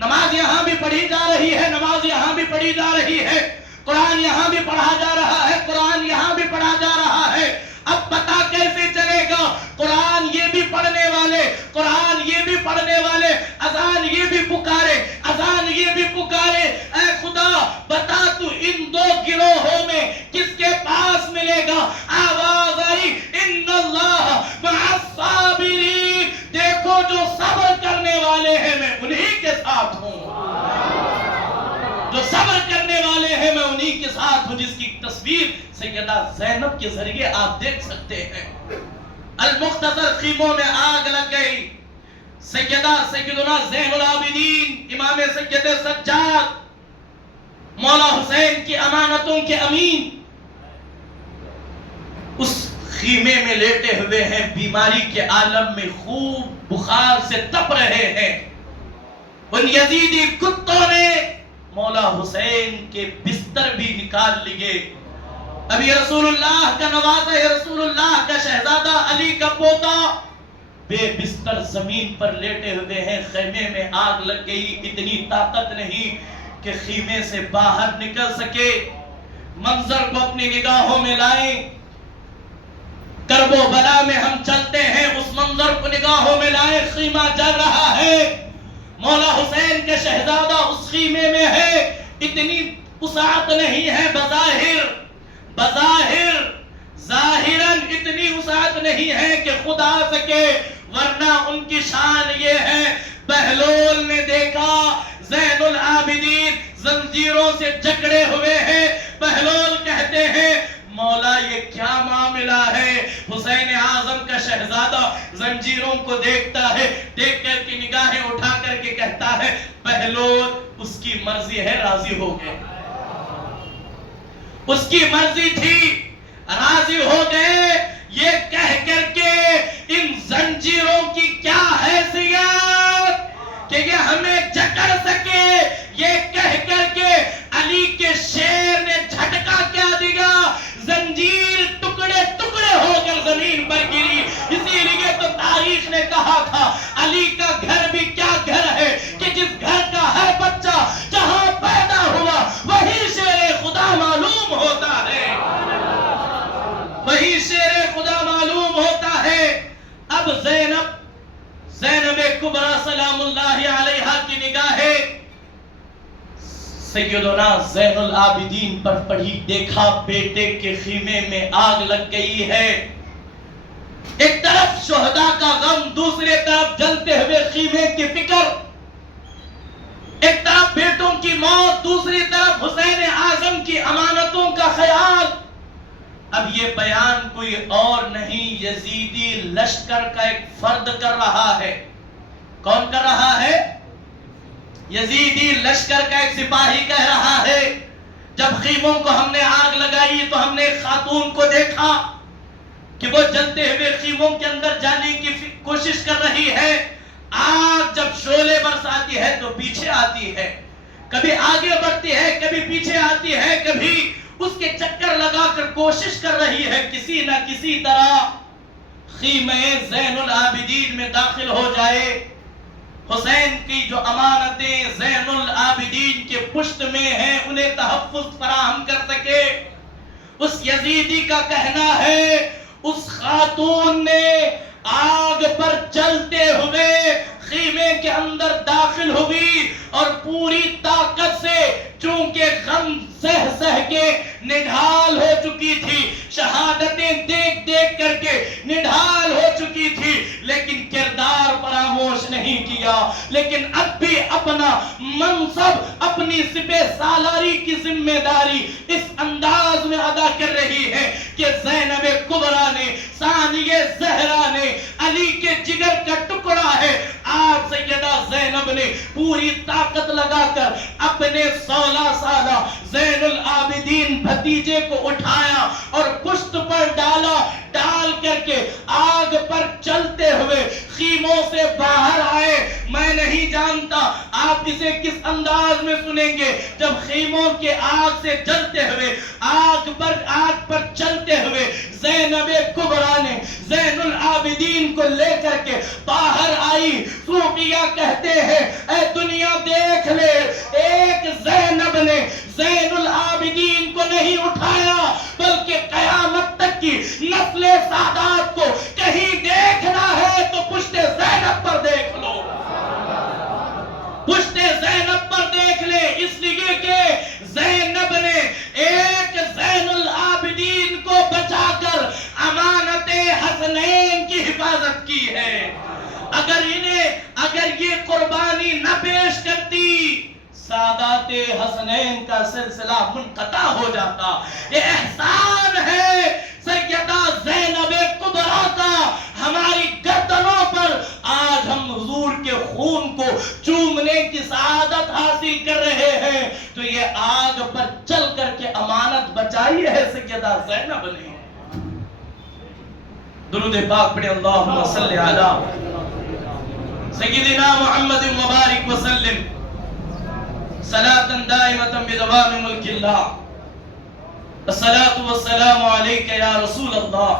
نماز یہاں بھی پڑھی جا رہی ہے، نماز یہاں بھی پڑھی جا رہی ہے، قرآن یہاں بھی پڑھا جا رہا ہے، قرآن یہاں بھی پڑھا جا رہا ہے۔ اب پتہ کیسے چلے گا؟ قرآن یہ بھی پڑھنے والے، قرآن یہ بھی پڑھنے والے، اذان یہ بھی پکارے، اذان یہ بھی پکارے۔ اے خدا بتا تو ان دو گروہوں میں کس کے پاس ملے گا؟ آواز آئی ان اللہ مع الصابرین، دیکھو جو صبر کرنے والے ہیں میں انہی کے ساتھ ہوں، جو صبر کرنے والے ہیں میں انہی کے ساتھ ہوں، جس کی تصویر سیدہ زینب کے ذریعے آپ دیکھ سکتے ہیں۔ المختصر خیموں میں آگ لگ گئی، سیدنا زین العابدین امام سید سجاد مولا حسین کی امانتوں کے امین اس خیمے میں لیٹے ہوئے ہیں، بیماری کے عالم میں خوب بخار سے تپ رہے ہیں. ان یزیدی کتوں نے مولا حسین کے بستر بھی نکال لیے. اب یہ رسول اللہ کا نوازا ہے، رسول اللہ کا شہزادہ، علی کا پوتا بے بستر زمین پر لیٹے ہوئے ہیں. خیمے میں آگ لگ گئی، اتنی طاقت نہیں کہ خیمے سے باہر نکل سکے. منظر کو اپنی نگاہوں میں لائیں. کرب و بلا میں ہم چلتے ہیں، اس منظر کو نگاہوں میں لائیں. خیمہ جل رہا ہے، مولا حسین کے شہزادہ اس خیمے میں ہے. اتنی وسعت نہیں ہے بظاہر ظاہراً اتنی وسعت نہیں ہے کہ خدا سکے، ورنہ ان کی شان یہ ہے. بہلول نے دیکھا زین العابدین زنجیروں سے جکڑے ہوئے ہیں. بہلول کہتے ہیں مولا یہ کیا معاملہ ہے؟ حسین اعظم کا شہزادہ زنجیروں کو دیکھتا ہے، دیکھ کر کے نگاہیں اٹھا کر کے کہتا ہے بہلول اس کی مرضی ہے، راضی ہو گئے. اس کی مرضی تھی، راضی ہو گئے. یہ کہہ کر کے ان زنجیروں کی کیا حیثیت کہ یہ ہمیں جکڑ سکے. یہ کہہ کر کے علی کے شیر نے جھٹکا کیا دیا، زنجیر ٹکڑے ٹکڑے ہو کر زمین پر گری. اسی لیے تو تاریخ نے کہا تھا علی کا گھر بھی کیا گھر ہے کہ جس گھر کا ہر بچہ جہاں پیدا ہوا وہی شیر خدا معلوم ہوتا ہے، وہی شیر خدا معلوم ہوتا ہے. اب زینب کبریٰ سلام اللہ علیہا کی نگاہیں سیدنا زین العابدین پر پڑھی. دیکھا بیٹے کے خیمے میں آگ لگ گئی ہے. ایک طرف شہداء کا غم، دوسرے طرف جلتے ہوئے خیمے کی فکر. ایک طرف بیٹوں کی موت، دوسری طرف حسین اعظم کی امانتوں کا خیال. اب یہ بیان کوئی اور نہیں، یزیدی لشکر کا ایک فرد کر رہا ہے. کون کر رہا ہے؟ یزیدی لشکر کا ایک سپاہی کہہ رہا ہے. جب خیموں کو ہم نے آگ لگائی تو ہم نے ایک خاتون کو دیکھا کہ وہ جلتے ہوئے خیموں کے اندر جانے کی کوشش کر رہی ہے. آگ جب شعلے برساتی ہے تو پیچھے آتی ہے، کبھی آگے بڑھتی ہے، کبھی پیچھے آتی ہے، کبھی اس کے چکر لگا کر کوشش کر رہی ہے کسی نہ کسی طرح خیمہ زین العابدین میں داخل ہو جائے. حسین کی جو امانتیں زین العابدین کے پشت میں ہیں انہیں تحفظ فراہم کر سکے. اس یزیدی کا کہنا ہے اس خاتون نے آگ پر چلتے ہوئے خیمے کے اندر داخل ہوئی اور پوری طاقت سے، چونکہ غم سہ کے نڈھال ہو چکی تھی، شہادتیں دیکھ دیکھ کر کے نڈھال ہو چکی تھی، لیکن کردار فراموش نہیں کیا. لیکن اب بھی اپنا منصب، اپنی سپہ سالاری کی ذمہ داری اس انداز میں ادا کر رہی ہے کہ زینب کبریٰ نے، ثانیہ زہرا نے، علی کے جگر کا ٹکڑا ہے. آج سیدہ زینب نے پوری طاقت لگا کر اپنے 16 سالہ زین العابدین بھتیجے کو اٹھایا اور پشت پر ڈالا. ڈال کر کے آگ پر چلتے ہوئے خیموں سے باہر آئے. میں نہیں جانتا آپ اسے کس انداز میں سنیں گے. جب خیموں کے آگ سے جلتے ہوئے آگ پر چلتے ہوئے زینب کبریٰ نے زین العابدین کو لے کر کے باہر آئی. صوفیہ کہتے ہیں اے دنیا دیکھ لے، ایک زینب نے زین العابدین کو نہیں اٹھایا بلکہ قیامت تک کی نسل سادات کو کہیں دیکھنا ہے تو پشت زینب پر دیکھ لو، پشت زینب پر دیکھ لے. اس لیے کہ زینب نے ایک زین العابدین کو بچا کر امانت حسنین کی حفاظت کی ہے. اگر یہ قربانی نہ پیش کرتی سادات حسنین کا سلسلہ منقطع ہو جاتا. یہ احسان ہے سیدہ زینب کبریٰ کا ہماری گردنوں پر. آج ہم حضور کے خون کو چومنے کی سعادت حاصل کر رہے ہیں تو یہ آگ پر چل کر کے امانت بچائی ہے سیدہ زینب نے. درود پاک پڑھیں اللہم صلی علی سیدنا محمد مبارک وسلم صلاة دائمة بدوام ملک اللہ الصلاة والسلام علیکہ یا رسول اللہ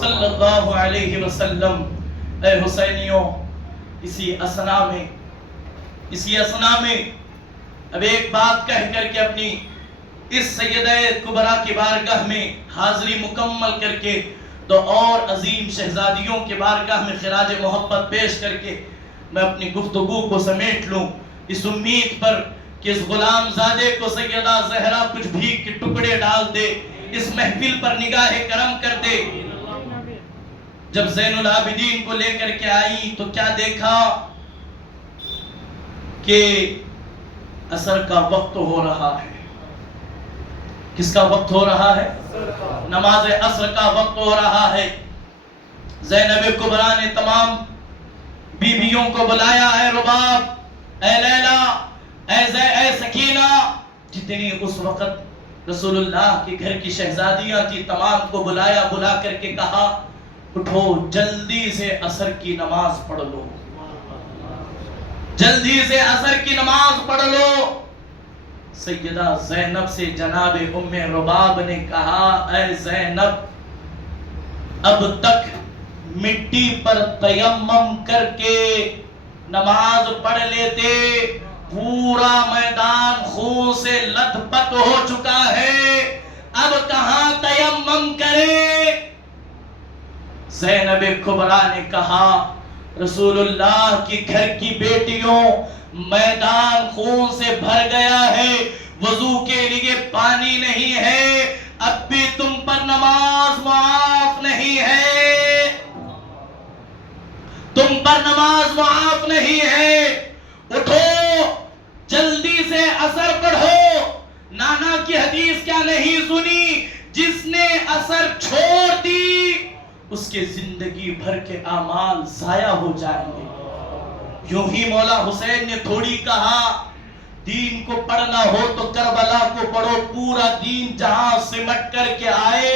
صلی اللہ علیہ وسلم۔ اے حسینیوں، اسی اسنا میں اب ایک بات کہہ کر کے اپنی اس سیدہ کبریٰ کی بارگاہ میں حاضری مکمل کر کے تو اور عظیم شہزادیوں کے بارگاہ میں خراج محبت پیش کر کے میں اپنی گفتگو کو سمیٹ لوں، اس امید پر کہ اس غلام زادے کو سیدہ زہرا کچھ بھیک کے ٹکڑے ڈال دے، اس محفل پر نگاہ کرم کر دے۔ جب زین العابدین کو لے کر کے آئی تو کیا دیکھا کہ عصر کا وقت ہو رہا ہے۔ کس کا وقت ہو رہا ہے؟ نماز عصر کا وقت ہو رہا ہے۔ زینب کبریٰ نے تمام بیویوں کو بلایا، اے رباب، اے لیلہ، اے سکینہ، جتنی اس وقت رسول اللہ کے گھر کی شہزادیاں تھی تمام کو بلایا، بلا کر کے کہا اٹھو جلدی سے عصر کی نماز پڑھ لو، جلدی سے عصر کی نماز پڑھ لو۔ سیدہ زینب سے جناب ام رباب نے کہا اے زینب، اب تک مٹی پر تیمم کر کے نماز پڑھ لیتے، پورا میدان خون سے لت پت ہو چکا ہے، اب کہاں تیمم کرے؟ زینب کبریٰ نے کہا رسول اللہ کی گھر کی بیٹیوں، میدان خون سے بھر گیا ہے، وضو کے لیے پانی نہیں ہے، اب بھی تم پر نماز معاف نہیں ہے، تم پر نماز معاف نہیں ہے، اٹھو جلدی سے عصر پڑھو۔ نانا کی حدیث کیا نہیں سنی؟ جس نے عصر چھوڑ دی اس کے زندگی بھر کے اعمال ضائع ہو جائیں گے۔ یوں ہی مولا حسین نے تھوڑی کہا دین کو پڑھنا ہو تو کربلا کو پڑھو، پورا دین جہاں سمٹ کر کے آئے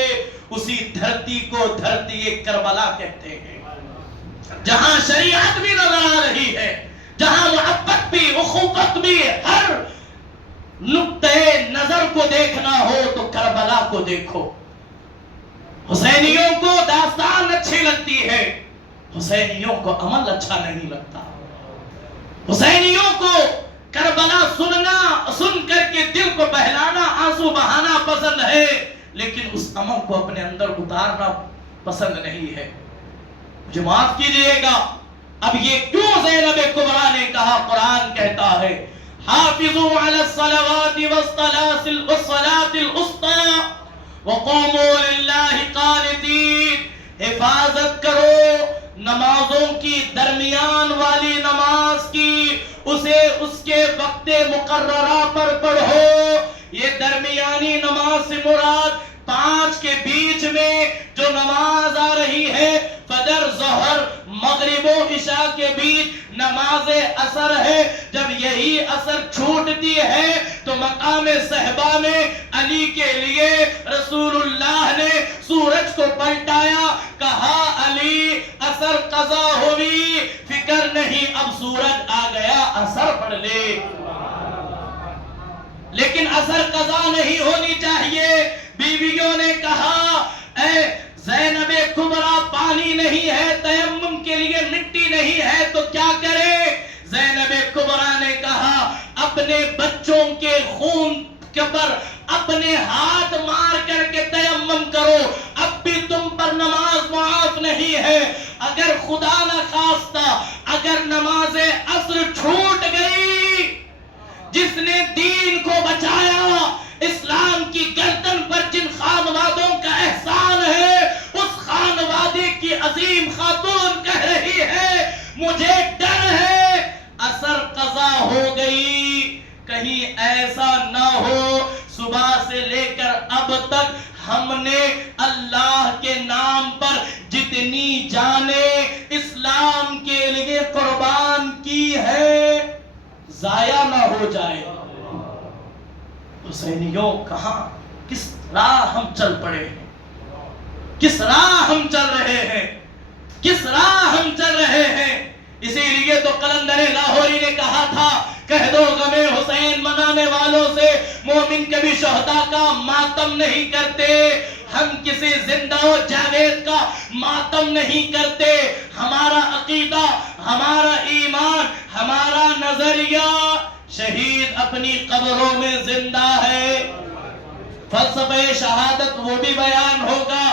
اسی دھرتی کو دھرتی کربلا کہتے ہیں، جہاں شریعت بھی نظر آ رہی ہے، جہاں محبت بھی، اخوت بھی، ہر نقطۂ نظر کو دیکھنا ہو تو کربلا کو دیکھو۔ حسینیوں کو داستان اچھی لگتی ہے، حسینیوں کو عمل اچھا نہیں لگتا۔ حسینیوں کو کربلا سن کر کے دل کو بہلانا، آنسو بہانا پسند ہے، لیکن اس عمل کو اپنے اندر اتارنا پسند نہیں ہے۔ مجھے معاف کیجئے گا، اب یہ کیوں زینب کبریٰ نے کہا؟ قرآن کہتا ہے حافظوا علی الصلوات والصلاة الوسطی وقوموا للہ قانتین، حفاظت کرو نمازوں کی، درمیان والی نماز کی، اسے اس کے وقت مقررہ پر پڑھو۔ یہ درمیانی نماز سے مراد 5 کے بیچ میں جو نماز آ رہی ہے، فجر، ظہر، مغرب و عشاء کے بیچ نماز عصر ہے۔ جب یہی عصر چھوٹتی ہے تو مقام صحبہ میں علی کے لیے رسول اللہ نے سورج کو پلٹایا، کہا علی عصر قضا ہوئی، فکر نہیں، اب سورج آ گیا، عصر پڑھ لے۔ لیکن عصر قضا نہیں ہونی چاہیے۔ بیویوں نے کہا اے زینب کبریٰ، پانی نہیں ہے، تیمم کے لیے مٹی نہیں ہے تو کیا کرے؟ زینب کبریٰ نے کہا اپنے بچوں کے خون پر اپنے ہاتھ مار کر کے تیمم کرو، اب بھی تم پر نماز معاف نہیں ہے۔ اگر خدا نہ خواستہ اگر نماز عصر چھوٹ گئی، جس نے دین کو بچایا، اسلام کی گردن پر جن خانوادوں کا احسان ہے، اس خانوادے کی عظیم خاتون کہہ رہی ہے مجھے ڈر ہے عصر قضا ہو گئی، کہیں ایسا نہ ہو صبح سے لے کر اب تک ہم نے اللہ کے نام پر جتنی جانیں اسلام کے لیے قربان کی ہے، ضائع نہ ہو جائے۔ حسینیوں کہاں، کس راہ ہم چل پڑے ہیں، کس راہ ہم چل رہے ہیں؟ کس راہ ہم چل رہے ہیں. اسی لیے تو قلندر لاہوری نے کہا تھا کہہ دو غم حسین منانے والوں سے مومن کبھی شہداء کا ماتم نہیں کرتے. ہم کسی زندہ و جاوید کا ماتم نہیں کرتے. ہمارا عقیدہ، ہمارا ایمان، ہمارا نظریہ شہید اپنی قبروں میں زندہ ہے. فلسفہ شہادت وہ بھی بیان ہوگا.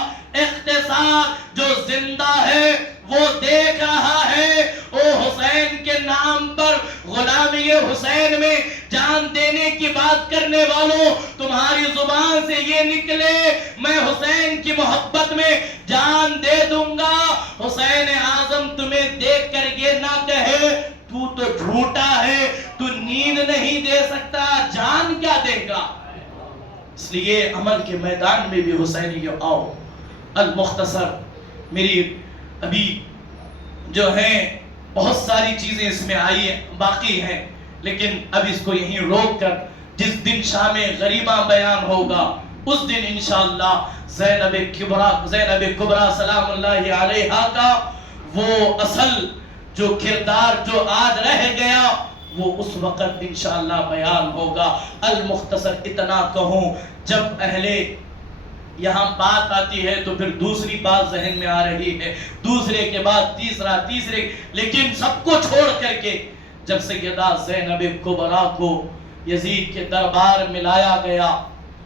اختصار جو زندہ ہے وہ دیکھ رہا ہے. او حسین کے نام پر غلامی حسین میں جان دینے کی بات کرنے والوں، تمہاری زبان سے یہ نکلے میں حسین کی محبت میں جان دے دوں گا. حسین اعظم تمہیں دیکھ کر یہ نہ کہے تو جھوٹا ہے، تو نیند نہیں دے سکتا، جان کیا دے گا. اس لیے عمل کے میدان میں بھی حسینیوں آؤ. المختصر میری ابھی جو ہیں بہت ساری چیزیں اس میں آئی ہیں، باقی ہیں، لیکن اب اس کو یہیں روک کر جس دن شام غریباں بیان ہوگا اس دن انشاءاللہ زینب کبریٰ سلام اللہ علیہا کا وہ اصل جو کردار جو آج رہ گیا وہ اس وقت انشاءاللہ بیان ہوگا. المختصر اتنا کہوں، جب اہل یہاں بات آتی ہے تو پھر دوسری بات ذہن میں آ رہی ہے، دوسرے کے بعد تیسرے، لیکن سب کو چھوڑ کر کے جب سیدہ زینب کبریٰ کو یزید کے دربار میں لایا گیا،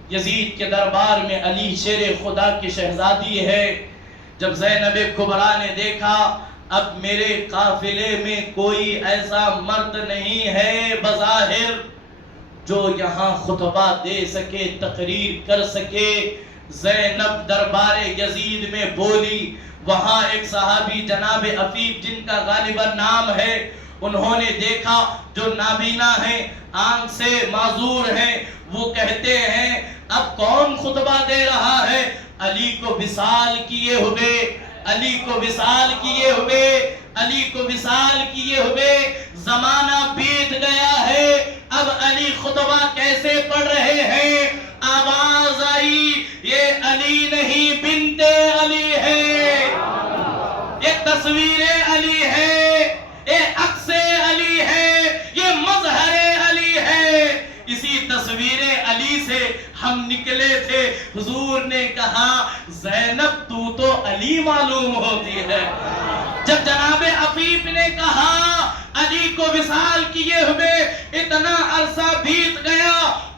یزید کے دربار میں علی شیر خدا کی شہزادی ہے. جب زینب کبریٰ نے دیکھا اب میرے قافلے میں کوئی ایسا مرد نہیں ہے بظاہر جو یہاں خطبہ دے سکے، تقریر کر سکے. زینب دربار یزید میں بولی. وہاں ایک صحابی جناب عفیف جن کا غالباً نام ہے، انہوں نے دیکھا جو نابینا ہیں، آنکھ سے معذور ہیں، وہ کہتے ہیں اب کون خطبہ دے رہا ہے؟ علی کو وصال کیے ہوئے، علی کو وصال کیے ہوئے، علی کو وصال کیے ہوئے زمانہ بیت گیا ہے. اب علی خطبہ کیسے پڑھ رہے ہیں؟ آواز آئی یہ علی نہیں بنت علی ہے، یہ تصویر علی ہے، یہ عکس علی ہے، یہ مظہر علی ہے. اسی تصویر علی سے ہم نکلے تھے. حضور نے کہا زینب تو علی معلوم ہوتی ہے. جب جناب عفیف نے کہا علی کو وصال کیے ہوئے اتنا عرصہ بیت گیا،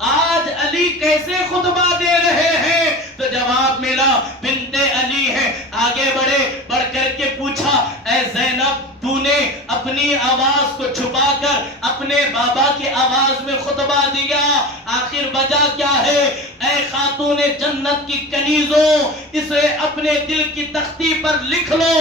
آج علی کیسے خطبہ دے رہے ہیں؟ تو جواب ملا بنت علی ہے. آگے بڑھ کر کے پوچھا اے زینب تو نے اپنی آواز کو چھپا کر اپنے بابا کی آواز میں خطبہ دیا، آخر وجہ کیا ہے؟ اے خاتون جنت کی کنیزوں، اسے اپنے دل کی تختی پر لکھ لو،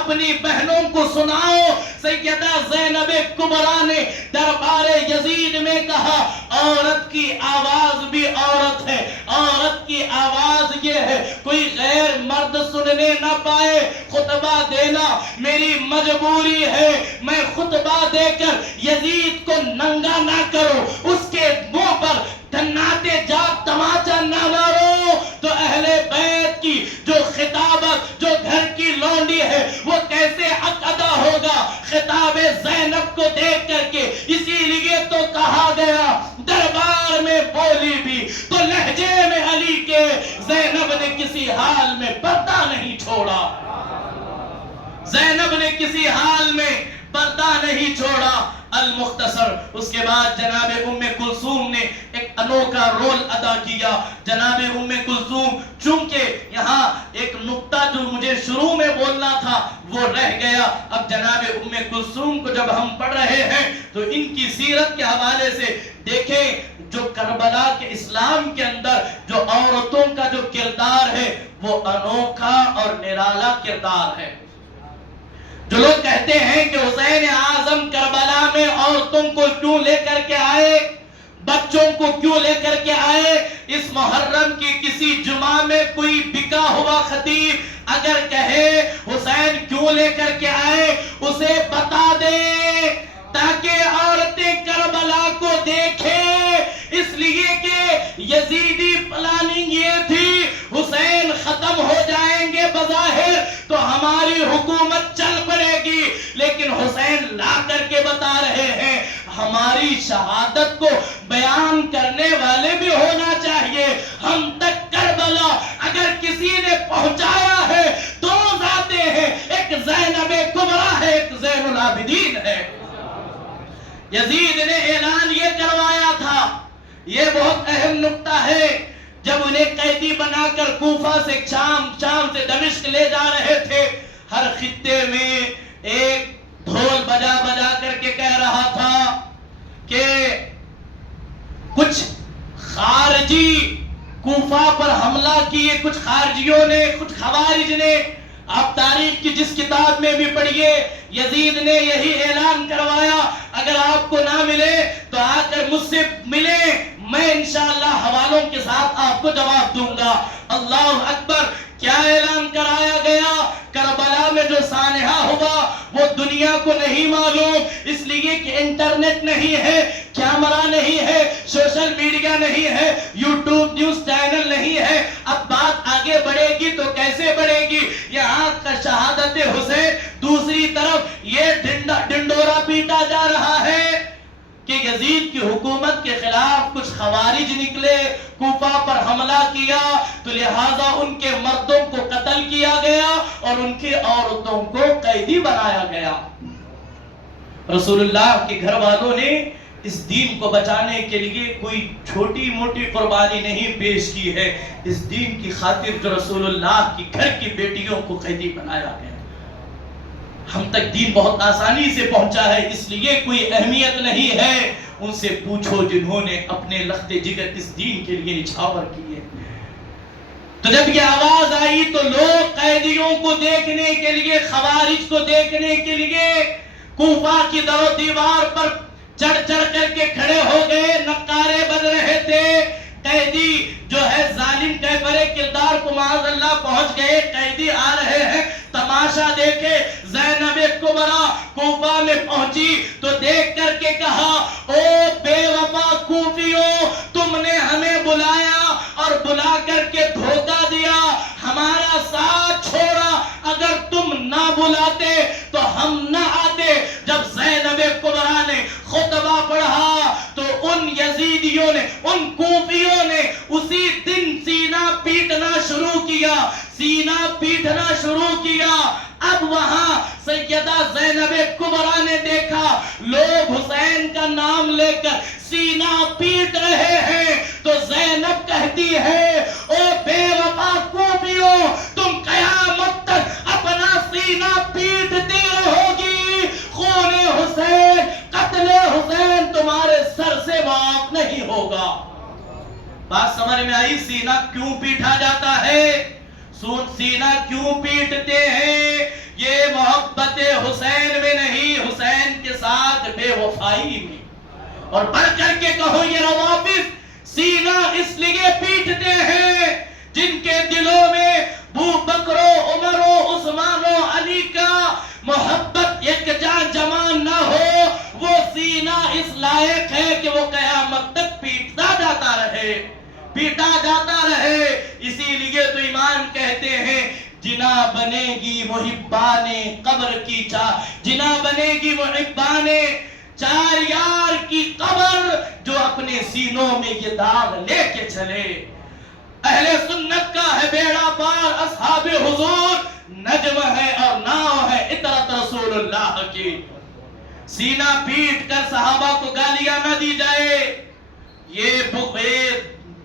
اپنی بہنوں کو سناؤ. سیدہ زینب کبریٰ نے دربار یزید میں کہا عورت کی آواز بھی عورت ہے، عورت کی آواز یہ ہے کوئی غیر مرد سننے نہ پائے. خطبہ دینا میری مجبوری ہے، میں خطبہ دے کر یزید کو ننگا نہ کرو، اس کے منہ پر دھناتے جا تماچا نہ مارو. تو اہل بیت کی جو خطابت جو گھر کی لونڈی ہے وہ کیسے حق ادا ہوگا خطاب زینب کو دیکھ کر کے؟ اسی لیے تو کہا گیا دربار میں بولی بھی تو لہجے میں علی کے، زینب نے کسی حال میں پردہ نہیں چھوڑا، زینب نے کسی حال میں پردہ نہیں چھوڑا. المختصر اس کے بعد جناب ام کلثوم نے ایک انوکھا رول ادا کیا. جناب ام کلثوم، چونکہ یہاں ایک نقطہ جو مجھے شروع میں بولنا تھا وہ رہ گیا. اب جناب ام کلثوم کو جب ہم پڑھ رہے ہیں تو ان کی سیرت کے حوالے سے دیکھیں جو کربلا کے اسلام کے اندر جو عورتوں کا جو کردار ہے وہ انوکھا اور نرالا کردار ہے. جو لوگ کہتے ہیں کہ حسین اعظم کربلا میں عورتوں کو کیوں لے کر کے آئے، بچوں کو کیوں لے کر کے آئے، اس محرم کی کسی جمعہ میں کوئی بکا ہوا خطیب اگر کہے حسین کیوں لے کر کے آئے اسے بتا دے تاکہ عورتیں کربلا کو دیکھیں. اس لیے کہ یزیدی پلاننگ یہ تھی حسین ختم ہو جائیں گے بظاہر تو ہماری حکومت چل پڑے گی. لیکن حسین لا کر کے بتا رہے ہیں ہماری شہادت کو بیان کرنے والے بھی ہونا چاہیے. ہم تک کربلا اگر کسی نے پہنچایا ہے دو ذاتیں ہیں, ایک زینب کبریٰ ہے, ایک زین العابدین ہے. یزید نے اعلان یہ کروایا تھا, یہ بہت اہم نکتہ ہے, جب انہیں قیدی بنا کر کوفہ سے شام سے دمشق لے جا رہے تھے, ہر خطے میں ایک ڈھول بجا بجا کر کے کہہ رہا تھا کہ کچھ خارجی کوفہ پر حملہ کیے, کچھ خارجیوں نے, کچھ خوارج نے. آپ تاریخ کی جس کتاب میں بھی پڑھیے, یزید نے یہی اعلان کروایا اگر آپ کو نہ ملے تو آ کر مجھ سے ملیں, میں انشاءاللہ حوالوں کے ساتھ آپ کو جواب دوں گا. اللہ اکبر. کیا اعلان کرایا گیا؟ کربلا میں جو سانحہ ہوا وہ دنیا کو نہیں معلوم, اس لیے کہ انٹرنیٹ نہیں ہے, کیمرہ نہیں ہے, سوشل میڈیا نہیں ہے, یوٹیوب نیوز چینل نہیں ہے. اب بات آگے بڑھے گی تو کیسے بڑھے گی؟ یہاں کا شہادت حسین, دوسری طرف یہ ڈنڈورا پیٹا جا رہا ہے کہ یزید کی حکومت کے خلاف کچھ خوارج نکلے, کوفہ پر حملہ کیا, تو لہٰذا ان کے مردوں کو قتل کیا گیا اور ان کی عورتوں کو قیدی بنایا گیا. رسول اللہ کے گھر والوں نے اس دین کو بچانے کے لیے کوئی چھوٹی موٹی قربانی نہیں پیش کی ہے. اس دین کی خاطر جو رسول اللہ کی گھر کی بیٹیوں کو قیدی بنایا گیا. ہم تک دین بہت آسانی سے پہنچا ہے, اس لیے کوئی اہمیت نہیں ہے. ان سے پوچھو جنہوں نے اپنے لخت جگر اس دین کے لیے نچھاور کیے. تو جب یہ آواز آئی تو لوگ قیدیوں کو دیکھنے کے لیے, خوارج کو دیکھنے کے لیے کوفہ کی در و دیوار پر چڑھ چڑھ کر کے کھڑے ہو گئے. نقارے بن رہے تھے. قیدی جو ہے ظالم کیفر کردار کو معاذ اللہ پہنچ گئے, قیدی آ رہے ہیں, تماشا دیکھے. زینب کبریٰ کوفہ میں پہنچی تو دیکھ کر کے کہا, او بے وفا کوفیوں, تم نے ہمیں بلایا اور بلا کر کے دھوکہ دیا, ہمارا ساتھ چھوڑا. اگر تم نہ بلاتے تو ہم نہ آتے. جب زینب کبریٰ نے خطبہ پڑھا تو ان یزیدیوں نے, ان کوفیوں نے اسی دن سینہ پیٹنا شروع کیا, سینہ پیٹنا شروع کیا. اب وہاں سیدہ زینب کبریٰ نے دیکھا لوگ حسین کا نام لے کر سینہ پیٹ رہے ہیں, تو زینب کہتی ہے, او بے وفا کوفیوں, تم قیامت تک اپنا سینہ پیٹتی رہو گی. خون حسین, قتل حسین تمہارے سر سے معاف نہیں ہوگا. بات سمجھ میں آئی؟ سینہ کیوں پیٹا جاتا ہے؟ سینہ کیوں پیٹتے ہیں؟ یہ محبت حسین میں نہیں, حسین کے ساتھ بے وفائی میں. اور بڑھ کر کے کہو یہ روافض سینہ اس لیے پیٹتے ہیں جن کے دلوں میں ابو بکر و عمر و عثمان و علی کا محبت یکجا جمع نہ ہو. وہ سینہ اس لائق ہے کہ وہ قیامت تک پیٹا جاتا رہے, پیٹا جاتا رہے. اسی لیے تو امام کہتے ہیں, جنا بنے گی محبان قبر کی جنا بنے گی محبان چار یار کی قبر, جو اپنے سینوں میں یہ داغ لے کے چلے. اہل سنت کا ہے بیڑا پار, اصحاب حضور نجم ہے اور ناؤ ہے اطرت رسول اللہ کی. سینہ پیٹ کر صحابہ کو گالیاں نہ دی جائے. یہ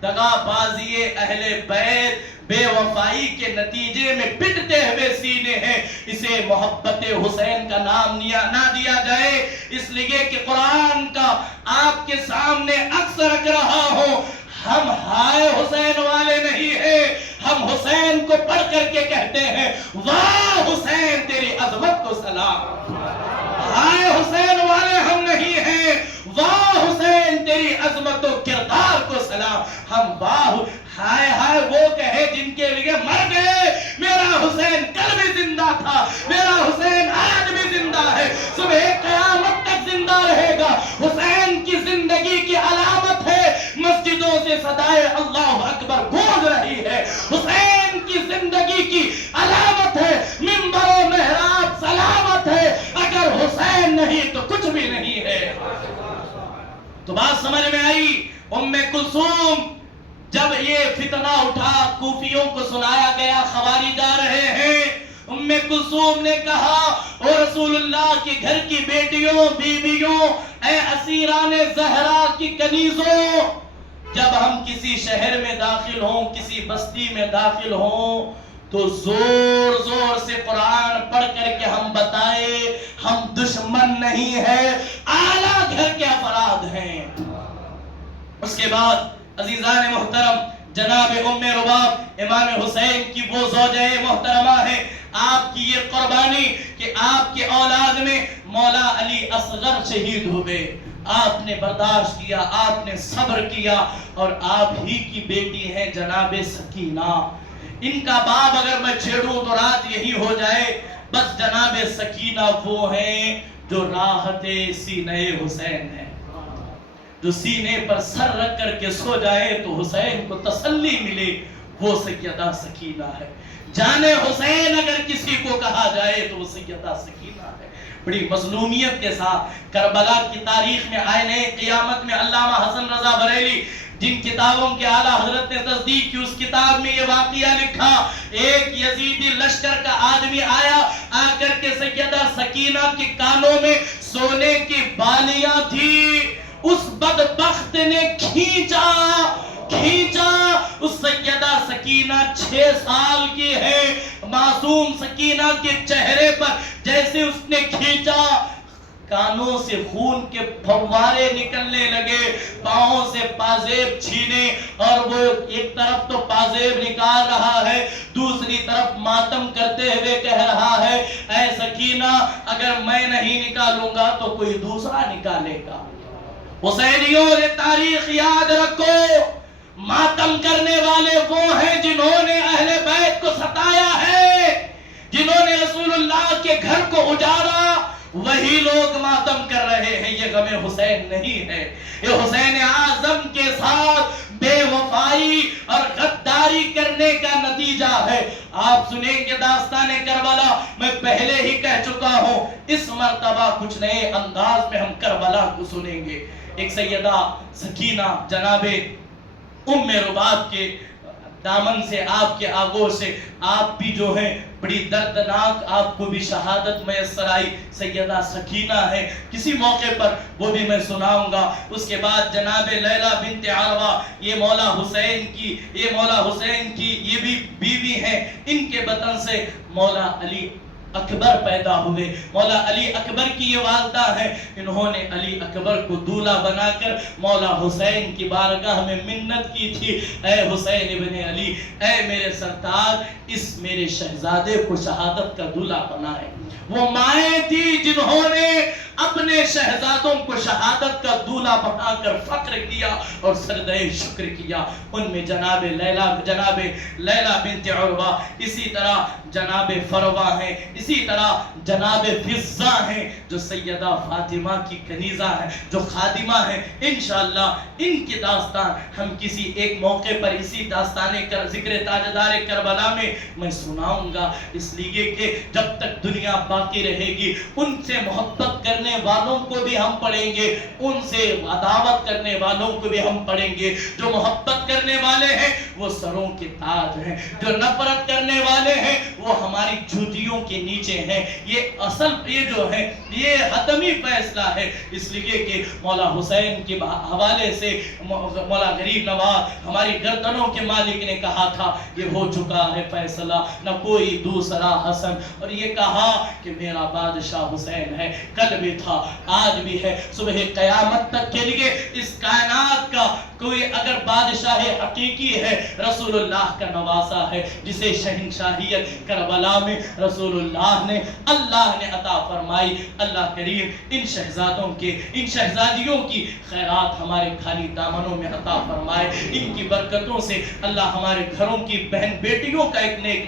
دغا بازی اہل بیت بے وفائی کے نتیجے میں پٹتے ہوئے سینے ہیں. اسے محبت حسین کا نام نہ دیا جائے, اس لیے کہ قرآن کا آپ کے سامنے اکثر رکھ رہا ہوں, ہم ہائے حسین والے نہیں ہیں, ہم حسین کو پڑھ کر کے کہتے ہیں واہ حسین تیری عظمت کو سلام. ہائے حسین والے ہم نہیں ہیں, واہ حسین تیری عظمت و کردار کو سلام. ہم واہ ہائے ہائے وہ کہے جن کے لیے مر گئے, میرا حسین کل بھی زندہ تھا, میرا حسین آج بھی زندہ ہے, صبح قیامت تک زندہ رہے گا. حسین کی زندگی کی علامت ہے مسجدوں سے صدائے اللہ اکبر گونج رہی ہے. حسین کی زندگی کی علامت ہے بات سمجھ میں آئی؟ ام کلثوم جب یہ فتنہ اٹھا کوفیوں کو سنایا گیا خوارج آ رہے ہیں، ام کلثوم نے کہا او رسول اللہ کے گھر کی بیٹیوں بیویوں، اے اسیران زہرا کی کنیزوں، جب ہم کسی شہر میں داخل ہوں، کسی بستی میں داخل ہوں، تو زور زور سے قرآن پڑھ کر کے ہم بتائیں ہم دشمن نہیں ہیں، اعلیٰ گھر کے افراد ہیں۔ اس کے بعد عزیزان محترم جناب ام رباب امام حسین کی وہ زوجہ محترمہ ہے، آپ کی یہ قربانی کہ آپ کے اولاد میں مولا علی اصغر شہید ہوئے، آپ نے برداشت کیا، آپ نے صبر کیا، اور آپ ہی کی بیٹی ہے جناب سکینہ۔ ان کا باب اگر میں چھیڑوں تو رات یہی ہو جائے، بس جناب سکینہ وہ ہیں جو راحت سینہ حسین ہے، جو سینے پر سر رکھ کر کے سو جائے تو حسین کو تسلی ملے، وہ سیدہ سکینہ ہے۔ جان حسین اگر کسی کو کہا جائے تو وہ سیدہ سکینہ ہے۔ بڑی مظلومیت کے ساتھ کربلا کی تاریخ میں آئینِ قیامت میں علامہ حسن رضا بریلی جن کتابوں کے اعلیٰ حضرت نے تصدیق کی، اس کتاب میں یہ واقعہ لکھا، ایک یزیدی لشکر کا آدمی آیا، آ کر کے سیدہ سکینہ کے کانوں میں سونے کی بالیاں تھی، اس بدبخت نے کھینچا، اس سیدہ سکینہ 6 سال کی ہے، معصوم سکینہ کے چہرے پر جیسے اس نے کھینچا، کانوں سے خون کے پھوارے نکلنے لگے، پاؤں سے پازیب چھینے، اور وہ ایک طرف تو پازیب نکال رہا ہے، دوسری طرف ماتم کرتے ہوئے کہہ رہا ہے اے سکینہ اگر میں نہیں نکالوں گا تو کوئی دوسرا نکالے گا۔ حسینیوں یہ تاریخ یاد رکھو، ماتم کرنے والے وہ ہیں جنہوں نے اہل بیت کو ستایا ہے، جنہوں نے رسول اللہ کے گھر کو اجاڑا، وہی لوگ ماتم کر رہے ہیں۔ یہ غم حسین نہیں ہے، یہ حسین اعظم کے ساتھ بے وفائی اور غداری کرنے کا نتیجہ ہے۔ آپ سنیں گے داستان کربلا، میں پہلے ہی کہہ چکا ہوں، اس مرتبہ کچھ نئے انداز میں ہم کربلا کو سنیں گے۔ ایک سیدہ سکینہ جناب ام رباب کے دامن سے، آپ کے آغوش سے، آپ بھی جو ہیں بڑی دردناک آپ کو بھی شہادت میسر آئی، سیدہ سکینہ ہے، کسی موقع پر وہ بھی میں سناؤں گا۔ اس کے بعد جناب لیلہ بنت عروہ، یہ مولا حسین کی یہ بھی بیوی ہیں، ان کے بطن سے مولا علی اکبر پیدا ہوئے، مولا علی اکبر کی یہ والدہ ہیں، انہوں نے علی اکبر کو دولہا بنا کر مولا حسین کی بارگاہ میں منت کی تھی، اے حسین ابن علی، اے میرے سرتاج اس میرے شہزادے کو شہادت کا دولہا بنائے۔ وہ مائیں تھی جنہوں نے اپنے شہزادوں کو شہادت کا دولہا بنا کر فخر کیا اور سجدہ شکر کیا، ان میں جناب لیلہ بنت عروہ، اسی طرح جناب فروہ ہیں، اسی طرح جناب فضہ ہیں جو سیدہ فاطمہ کی کنیزہ ہیں، جو خادمہ ہیں۔ انشاءاللہ ان کی داستان ہم کسی ایک موقع پر اسی داستان ذکر تاجدار کربلا میں سناؤں گا، اس لیے کہ جب تک دنیا باقی رہے گی ان سے محبت کرنے والوں کو بھی ہم پڑھیں گے، ان سے عداوت کرنے والوں کو بھی ہم پڑھیں گے۔ جو محبت کرنے والے ہیں وہ سروں کے تاج ہیں، جو نفرت کرنے والے ہیں وہ ہماری جوتیوں کے نیچے ہیں۔ یہ اصل یہ جو ہے یہ حتمی فیصلہ ہے، اس لیے کہ مولا حسین کے حوالے سے مولا غریب نواز ہماری گردنوں کے مالک نے کہا تھا یہ ہو چکا ہے فیصلہ، نہ کوئی دوسرا حسن، اور یہ کہا کہ میرا بادشاہ حسین ہے، کل بھی تھا آج بھی ہے، صبح قیامت تک کے لیے اس کائنات کا کوئی اگر بادشاہ حقیقی ہے رسول اللہ کا نواسا ہے، جسے شہنشاہیت کربلا میں رسول اللہ نے عطا فرمائی۔ اللہ کریم ان شہزادیوں کی خیرات ہمارے خالی دامنوں میں عطا فرمائے، ان کی برکتوں سے اللہ ہمارے گھروں کی بہن بیٹیوں کا ایک نیک